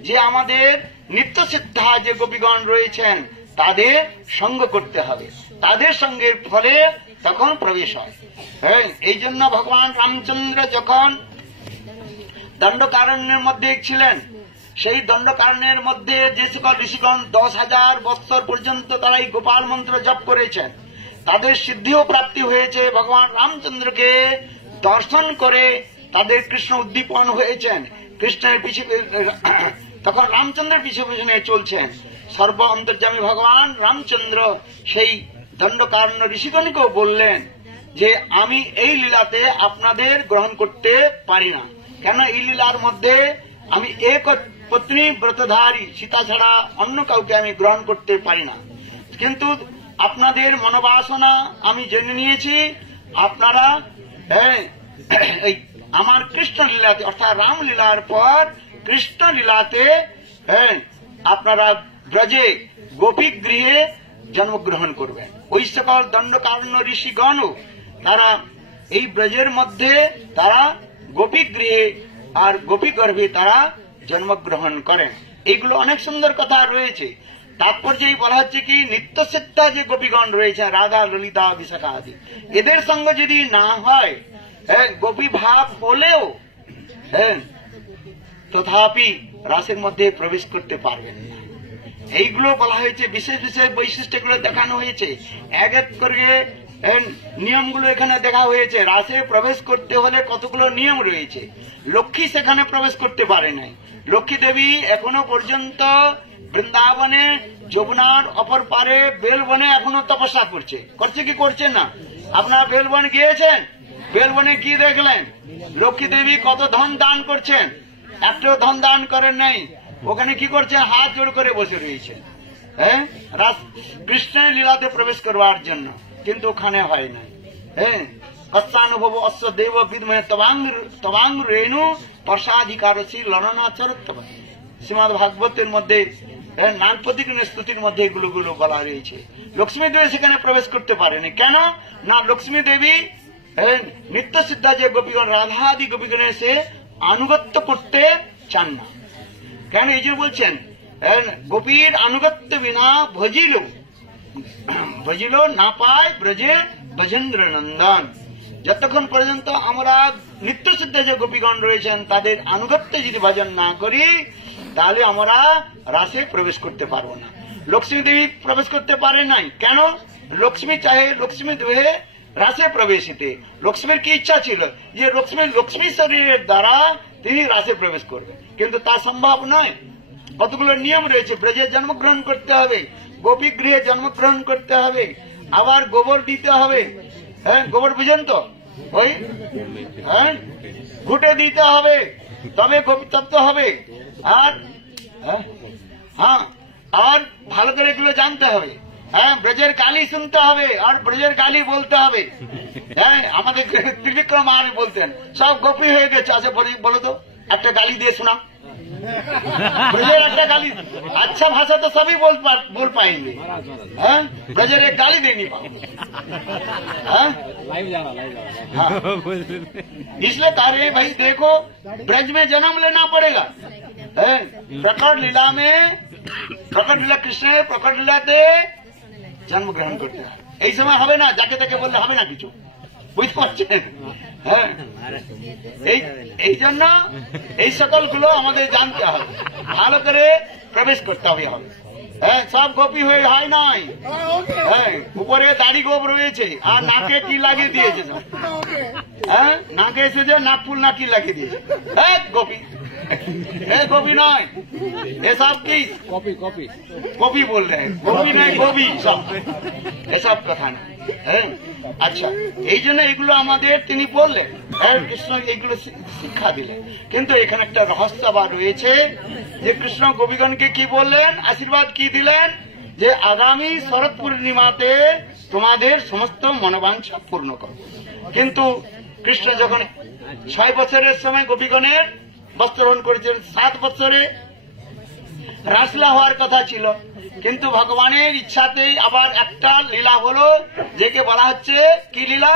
যে আমাদের নিত্য সিদ্ধা যে গোপীগণ রয়েছেন, তাদের সঙ্গ করতে হবে, তাদের সঙ্গের ফলে তখন প্রবেশ হয়। এই জন্য ভগবান রামচন্দ্র যখন দণ্ডকারণ্যের মধ্যে ছিলেন, সেই দণ্ডকারণ্যের মধ্যে যে সকল ঋষিগণ 10,000 বৎসর পর্যন্ত তারা এই গোপাল মন্ত্র জপ করেছেন, তাদের সিদ্ধিও প্রাপ্তি হয়েছে। ভগবান রামচন্দ্রকে দর্শন করে তাদের কৃষ্ণ উদ্দীপন হয়েছেন, কৃষ্ণের পিছনে তখন রামচন্দ্রের পিছনে চলছেন। সর্ব অন্তর্যামী ভগবান রামচন্দ্র সেই দণ্ডকারণ্য ঋষিগণকেও বললেন যে আমি এই লীলাতে আপনাদের গ্রহণ করতে পারি না, কেন এই লীলার মধ্যে আমি এক পত্নী ব্রতধারী সীতা ছাড়া অন্য কাউকে আমি গ্রহণ করতে পারি না। কিন্তু আপনাদের মনোবাসনা আমি জেনে নিয়েছি, আপনারা এই আমার কৃষ্ণ লীলাতে অর্থাৎ রামলীলার পর কৃষ্ণ লীলাতে আপনারা ব্রজে গোপী গৃহে জন্মগ্রহণ করবেন। ওই সকল দণ্ডকারণ্য ঋষিগণ তারা এই ব্রজের মধ্যে তারা গোপী গৃহে আর গোপী গর্ভে তারা জন্মগ্রহণ করেন। এইগুলো অনেক সুন্দর কথা রয়েছে। তাৎপর্যই বলা হচ্ছে কি নিত্যসিদ্ধা যে গোপীগণ রয়েছে রাধা ললিতা বিশাখা আদি, এদের সঙ্গে যদি না হয় গোপী ভাব হলেও তথাপি রাসের মধ্যে প্রবেশ করতে পারবেন না। এইগুলো বলা হয়েছে, বিশেষ বিশেষ বৈশিষ্ট্যগুলো দেখানো হয়েছে, এক এক করে নিয়মগুলো এখানে দেখা হয়েছে। রাসে প্রবেশ করতে হলে কতগুলো নিয়ম রয়েছে। লক্ষ্মী সেখানে প্রবেশ করতে পারে নাই। লক্ষ্মী দেবী এখনো পর্যন্ত বৃন্দাবনে যমুনার অপর পারে বেলবনে এখনো তপস্যা করছে কি করছে না? আপনারা বেলবন গিয়েছেন? বেলবনে কি দেখলেন? লক্ষ্মী দেবী কত ধন দান করছেন, একটাও ধন দান করেন নাই। ওখানে কি করছেন? হাত জোড় করে বসে রয়েছেন কৃষ্ণের লীলাতে প্রবেশ করবার জন্য, কিন্তু ওখানে হয় নাই। কচ্ছানুভব অশ্ব দেব বিদ্মহে তবাং রেণু পর্ষাধিকারসী ললনাচরত্ব। শ্রীমদ ভাগবতের মধ্যে নাগপতিগণের স্তুতির মধ্যে এগুলো বলা রয়েছে। লক্ষ্মী দেবী সেখানে প্রবেশ করতে পারেনি। কেন না? লক্ষ্মী দেবী নিত্যসিদ্ধা যে গোপীগণ রাধাদি গোপীগণের সে আনুগত্য করতে চান না। কেন? এই জন্য বলছেন গোপীর আনুগত্য বিনা ভজিল না পায় ব্রজে ভজেন্দ্র নন্দন। যতক্ষণ পর্যন্ত আমরা নিত্যসিদ্ধ যে গোপীগণ রয়েছেন তাদের আনুগত্য যদি ভজন না করি তাহলে আমরা রাসে প্রবেশ করতে পারবো না। লক্ষ্মী দেবী প্রবেশ করতে পারে নাই। কেন? লক্ষ্মী চাহে লক্ষ্মী দেহে রাসে প্রবেশিতে। লক্ষ্মীর কি ইচ্ছা ছিল যে লক্ষ্মী শরীরের দ্বারা তিনি রাসে প্রবেশ করবে, কিন্তু তা সম্ভব নয়। কতগুলো নিয়ম রয়েছে। ব্রজে জন্মগ্রহণ করতে হবে, গোপী গৃহে জন্মগ্রহণ করতে হবে, আবার গোবর দিতে হবে। গোবর বুঝেন তো? ওই ঘুটে দিতে হবে, তবে গোপীতত্ত্ব হবে। আর আর ভালো করে এগুলো জানতে হবে। ব্রজের গালি শুনতে হবে আর ব্রজের গালি বলতে হবে। আমাদের ত্রিবিক্রম মহারাজ বলতেন সব গোপী হয়ে গেছে, আচ্ছা বলো তো একটা গালি দিয়ে শোনা। ब्रजेर एक गाली अच्छा भाषा तो सभी बोल पाएंगे। ब्रजेर एक गाली दे नहीं पाओगे। इसलिए कह रहे भाई देखो ब्रज में जन्म लेना पड़ेगा। प्रकट लीला में प्रकट लीला कृष्ण प्रकट लीलाते जन्म ग्रहण करते हैं। এই সময় হবে না, যাকে তাকে বললে হবে না কিছু, বুঝতে পারছেন? এই জন্য এই সকলগুলো আমাদের জানতে হবে, ভালো করে প্রবেশ করতে হবে। সব গোপী হয়ে হয় নাই। উপরে দাড়ি গোপ রয়েছে আর নাকে কি লাগিয়ে দিয়েছে, নাকে এসেছে নাক ফুল না কি লাগিয়ে দিয়েছে, গোপী गोभी नय ये सब की कॉपी कॉपी कॉपी बोल रहे हैं, गोभी नहीं गोभी सब एसब कथा ना। আচ্ছা এই জন্য এগুলো আমাদের তিনি বললেন, কৃষ্ণ এইগুলো শিক্ষা দিলেন। কিন্তু এখানে একটা রহস্য আবার রয়েছে যে কৃষ্ণ গোপীগণকে কি বললেন, আশীর্বাদ কি দিলেন যে আগামী শরৎ পূর্ণিমাতে তোমাদের সমস্ত মনোবাঞ্ছা পূর্ণ করো। কিন্তু কৃষ্ণ যখন 6 বছরের সময় গোপীগণের বস্ত্রহরণ করেছেন, 7 বছরে রাসলীলা হওয়ার কথা ছিল, কিন্তু ভগবানের ইচ্ছাতেই আবার একটা লীলা হলো যেকে বলা হচ্ছে কি লীলা,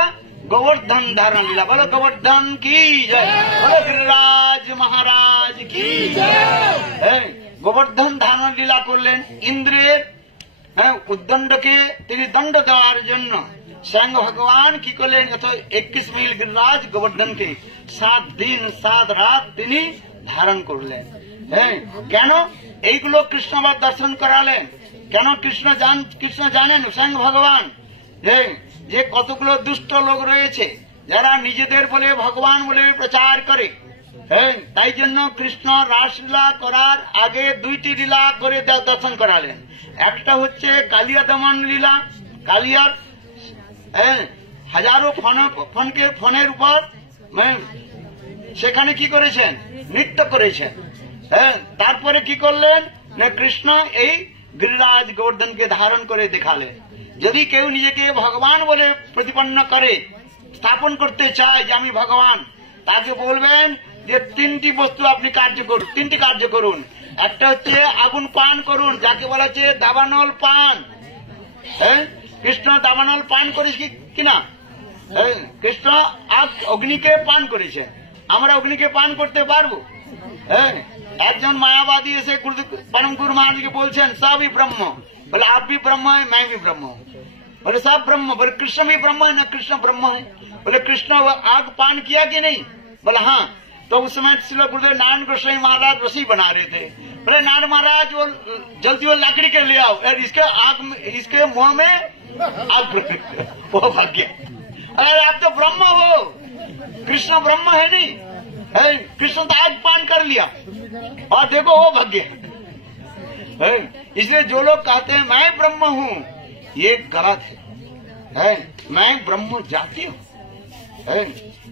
গোবর্ধন ধারণ লীলা। বলো গোবর্ধন কি জয়, বলো গিরিরাজ মহারাজ কি জয়। গোবর্ধন ধারণ লীলা করলেন ইন্দ্রের উদ্দণ্ডকে তিনি দণ্ড দেওয়ার জন্য। স্বয়ং ভগবান কি করলেন, 21 মিল গিরিরাজ গোবর্ধনকে 7 দিন 7 রাত তিনি ধারণ করলেন। কেন এইগুলো কৃষ্ণ আবার দর্শন করালেন? কেন কৃষ্ণ জানেন স্বয়ং ভগবান যে কতগুলো দুষ্ট লোক রয়েছে, যারা নিজেদের বলে ভগবান বলে প্রচার করে, হ্যাঁ, তাই জন্য কৃষ্ণ রাসলীলা করার আগে দুইটি লীলা করে দর্শন করালেন। একটা হচ্ছে কালিয়া দমন লীলা, কালিয়ার হাজারো ফনের উপর সেখানে কি করেছেন, নৃত্য করেছেন। হ্যাঁ, তারপরে কি করলেন না, কৃষ্ণ এই গিরিরাজ গোবর্ধনকে ধারণ করে দেখালেন। যদি কেউ নিজেকে ভগবান বলে প্রতিপন্ন করে, স্থাপন করতে চায় যে আমি ভগবান, তাকে বলবেন যে তিনটি বস্তু আপনি তিনটি কার্য করুন। একটা হচ্ছে আগুন পান করুন, যাকে বলা হচ্ছে দাবানল পান। হ্যাঁ, কৃষ্ণ দাবানল পান করেছে কিনা? কৃষ্ণ অগ্নিকে পান করেছে, আমরা অগ্নিকে পান করতে পারবো? হ্যাঁ, একজন মায়াবাদী এসে परम गुरु महाराज के बोलছেন सभी ब्रह्म, बोले आप भी ब्रह्म है, मैं भी ब्रह्म हूँ। बोले सब ब्रह्म, बोले कृष्ण भी ब्रह्म है ना, कृष्ण ब्रह्म है। बोले कृष्ण आग पान किया कि नहीं? बोले हाँ। तो उस समय श्री गुरुदेव नारायण गोस्वामी महाराज रसी बना रहे थे। बोले नारायण महाराज वो जल्दी वो लकड़ी के ले आओ, इसके आग इसके मुंह में आग वो भाग गया। अरे आप तो ब्रह्म हो, कृष्ण ब्रह्म है नहीं, कृष्ण तो आग पान कर लिया और देखो वो भाग गया। इसलिए जो लोग कहते हैं मैं ब्रह्म हूँ, ये गलत है। मैं ब्रह्म जाति हूँ,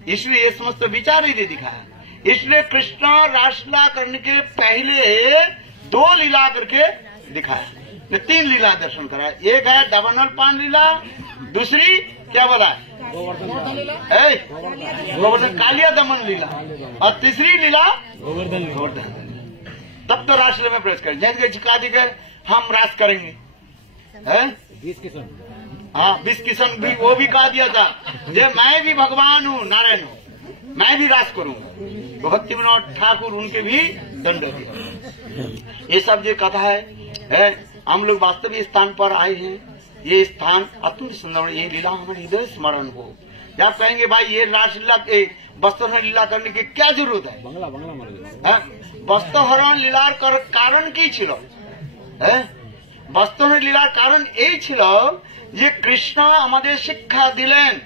इसलिए ये समस्त विचार ही दिखाया। इसलिए कृष्ण रासलीला करने के पहले दो लीला करके दिखाया, तीन लीला दर्शन कराया। एक है दावानल पान लीला, दूसरी क्या बोला, गोवर्धन कालिया दमन लीला, और तीसरी लीला गोवर्धन। तब तो रासलीला में प्रवेश करें, जैसे चिका देकर हम रास करेंगे। 20 किशन भी वो भी कहा दिया था, जे मैं भी भगवान हूँ, नारायण हूँ, मैं भी रास करूंगा। भक्ति विनोद ठाकुर उनके भी दंड दिया। ये सब जो कथा है, हम लोग वास्तविक स्थान पर आए हैं। ये स्थान अत्यंत सुंदर, ये लीला हमारे हृदय स्मरण हो। आप कहेंगे भाई ये रासलीला वस्त्रहरण लीला करने की क्या जरूरत है? वस्त्रहरण लीलार कारण কি ছিল? वस्त्रहरण लीलार कारण এই ছিল যে কৃষ্ণ আমাদের শিক্ষা দিলেন।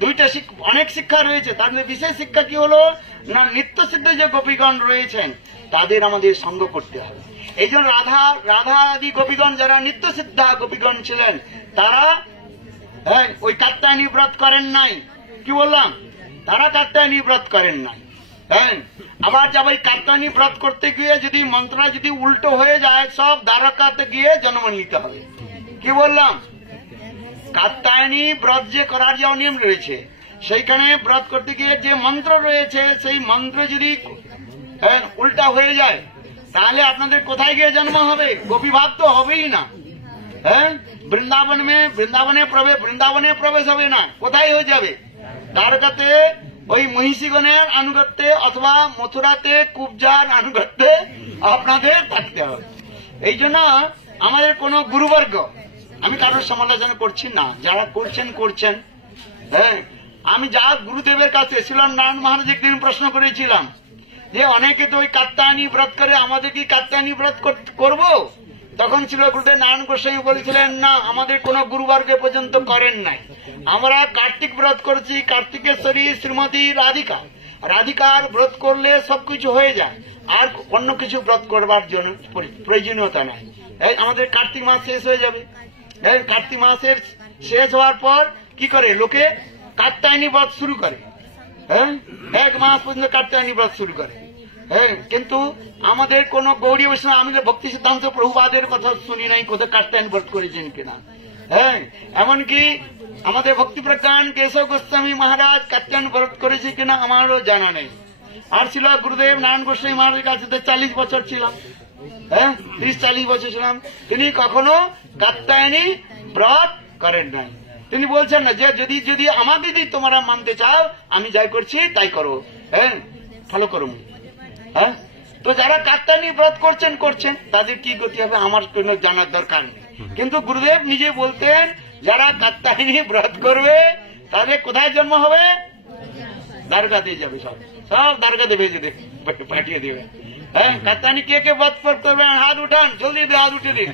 দুইটা অনেক শিক্ষা রয়েছে, তার মধ্যে বিশেষ শিক্ষা কি হলো না, নিত্য সিদ্ধ যে গোপীগণ রয়েছেন তাদের আমাদের সঙ্গ করতে হবে। এই জন্য রাধা আদি গোপীগণ যারা নিত্য সিদ্ধা গোপীগণ ছিলেন, তারা ওই কাত্যায়নী ব্রত করেন নাই। কি বললাম? তারা কাত্যায়নী ব্রত করেন নাই। আবার যাব ওই কাত্যায়নী ব্রত করতে গিয়ে যদি মন্ত্রটা যদি উল্টো হয়ে যায়, সব দ্বারকাতে গিয়ে জন্ম নিতে হবে। কি বললাম? কাত্যায়নী ব্রত যে করার যে নিয়ম রয়েছে, সেইখানে ব্রত করতে গিয়ে যে মন্ত্র রয়েছে, সেই মন্ত্র যদি উল্টা হয়ে যায়, তাহলে আপনাদের কোথায় গিয়ে জন্ম হবে? গোপীভাব তো হবেই না। বৃন্দাবনে প্রবেশ হবে না, কোথায় হয়ে যাবে? দ্বারকাতে ওই মহিষীগণের আনুগত্যে অথবা মথুরাতে কুবজার আনুগত্যে আপনাদের থাকতে হবে। এই জন্য আমাদের কোন গুরুবর্গ, আমি কারোর সমালোচনা করছি না, যারা করছেন। আমি যা গুরুদেবের কাছে ছিলাম, নারায়ণ মহারাজ একদিন প্রশ্ন করেছিলাম যে অনেকে তো ওই কাত্যায়নী ব্রত করে, আমাদের কি কাত্যায়নী ব্রত করব? তখন ছিল গুরুদেব নারায়ণ গোস্বামী বলেছিলেন না, আমাদের কোন গুরুবর্গ পর্যন্ত করেন নাই। আমরা কার্তিক ব্রত করেছি, কার্তিকেশ্বরী শ্রীমতী রাধিকার ব্রত করলে সবকিছু হয়ে যায়, আর অন্য কিছু ব্রত করবার জন্য প্রয়োজনীয়তা নাই। আমাদের কার্তিক মাস শেষ হয়ে যাবে। কার্তিক মাসের শেষ হওয়ার পর কি করে লোকে কাত্যায়নী ব্রত শুরু করে। 1 মাস পর্যন্ত কাত্যায়নী ব্রত শুরু করে। কিন্তু আমাদের কোন গৌরী বৈষ্ণব, আমি ভক্তি সিদ্ধান্ত প্রভুপাদের কথা শুনি নাই কোথাও কাত্যায়নী ব্রত করেছেন কিনা। এমনকি আমাদের ভক্তি প্রজ্ঞান কেশব গোস্বামী মহারাজ কাত্যায়নী ব্রত করেছে কিনা আমারও জানা নেই। আর ছিল গুরুদেব নারায়ণ গোস্বামী মহারাজের কাছে 40 বছর ছিলাম, 30-40 বছর ছিলাম, তিনি কখনো কাত্যায়নী ব্রত করেন নাই। তিনি বলছেন না যে যদি আমাকে যদি তোমরা মানতে চাও, আমি যাই করছি তাই করো, ফলো করো। তো যারা কাত্যায়নী ব্রত করছেন তাদের কি গতি হবে আমার কোন জানার দরকার নেই। কিন্তু গুরুদেব নিজে বলতেন যারা কাত্যায়নী ব্রত করবে তাদের কোথায় জন্ম হবে? দ্বারকাতে যাবে, সব দ্বারকাতে ভেজে দেবে, পাঠিয়ে দেবে। কাত্যায়নী কে ব্রত করবেন? হাত উঠান, জলদি হাত উঠে দিন।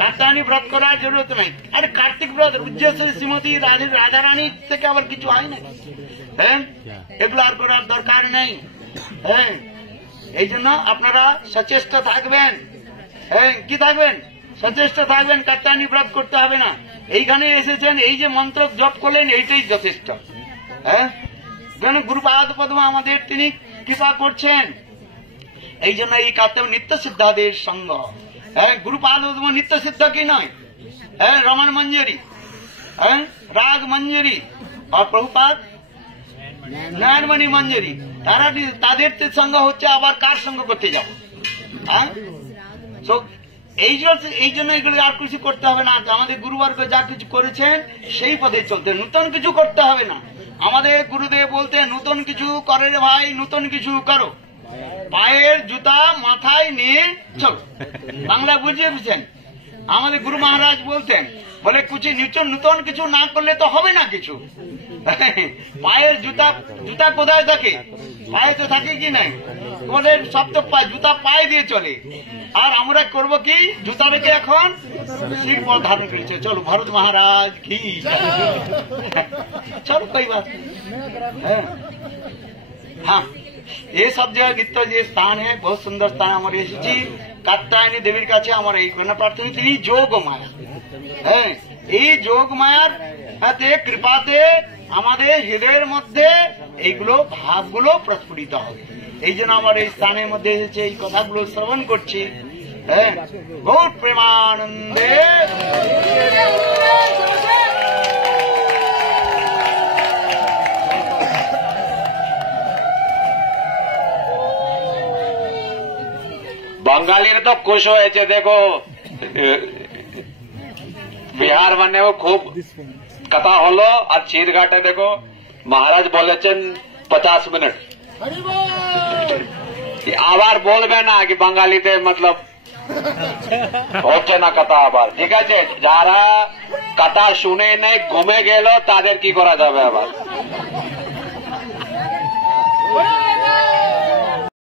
কাত্যায়নী ব্রত করার জরুরত নাই। আরে কার্তিক ব্রত উদ্দেশ্য শ্রীমতী রাধা রানী থেকে আবার কিছু হয় না, হ্যাঁ, এগুলো আর করার দরকার নেই। হ্যাঁ, এই জন্য আপনারা সচেষ্ট থাকবেন। হ্যাঁ, কি থাকবেন? সচেষ্ট থাকবেন। কাত্যায়নী ব্রত করতে হবে না। এইখানে এসেছেন, এই যে মন্ত্র জপ করলেন, এইটাই যথেষ্ট। হ্যাঁ, গুরুপাদ পদ্ম আমাদের তিনি কৃপা করছেন। এই জন্য এই কাত্যায়ন নিত্য সিদ্ধাদের সঙ্গ। হ্যাঁ, গুরুপাদ পদ্ম নিত্য সিদ্ধ কি নয়? হ্যাঁ, রমন মঞ্জরি, হ্যাঁ, রাগ মঞ্জরি, আর প্রভুপাদ নয়নমণি মঞ্জরি। তারা তাদের সঙ্গ হচ্ছে, আবার কার সঙ্গ করতে যাবে? হ্যাঁ, এই জন্য এগুলো আর কিছু করতে হবে না। আমাদের গুরুবর্গ যা কিছু করেছেন সেই পথে চলতে, নতুন কিছু করতে হবে না। আমাদের গুরুদেব বলতে, নতুন কিছু করে রে ভাই, নতুন কিছু করো, পায়ের জুতা মাথায় নিয়ে চলো। বাংলা বুঝিয়ে বুঝছেন? আমাদের গুরু মহারাজ বলতেন, বলে কুচি নতুন কিছু না করলে তো হবে না কিছু। পায়ের জুতা, জুতা কোথায় থাকে? পায়ে তো থাকে কি নাই? তোমাদের সব তো জুতা পায়ে দিয়ে চলে, আর আমরা করব কি? জুতা রেখে এখন শিল্প ধারণ করেছে। চলো ভরত মহারাজ কি, চলো কই बात। हाँ, ये सब जो नित्य যে স্থান है, बहुत सुंदर स्थान हमारे এসেছি। কাত্যায়নী দেবীর কাছে আমার এই প্রার্থনা, তিনি যোগ মায়া। হ্যাঁ, এই যোগ মায়ার কৃপাতে আমাদের হৃদয়ের মধ্যে এইগুলো ভাবগুলো প্রস্ফুটিত হবে। এই জন্য আমার এই স্থানের মধ্যে এসেছে, এই কথাগুলো শ্রবণ করছি। হ্যাঁ, গৌর প্রেমানন্দে। বাঙালির তো খুশ হয়েছে, দেখো বিহার মানে খুব কথা হলো, আর চিরঘাটে দেখো মহারাজ বলেছেন 50 মিনিট। আবার বলবে না কি বাঙালিতে মতলব হচ্ছে না কথা আবার। ঠিক আছে, যারা কথা শুনে নেই ঘুমে গেল, তাদের কি করা যাবে আবার?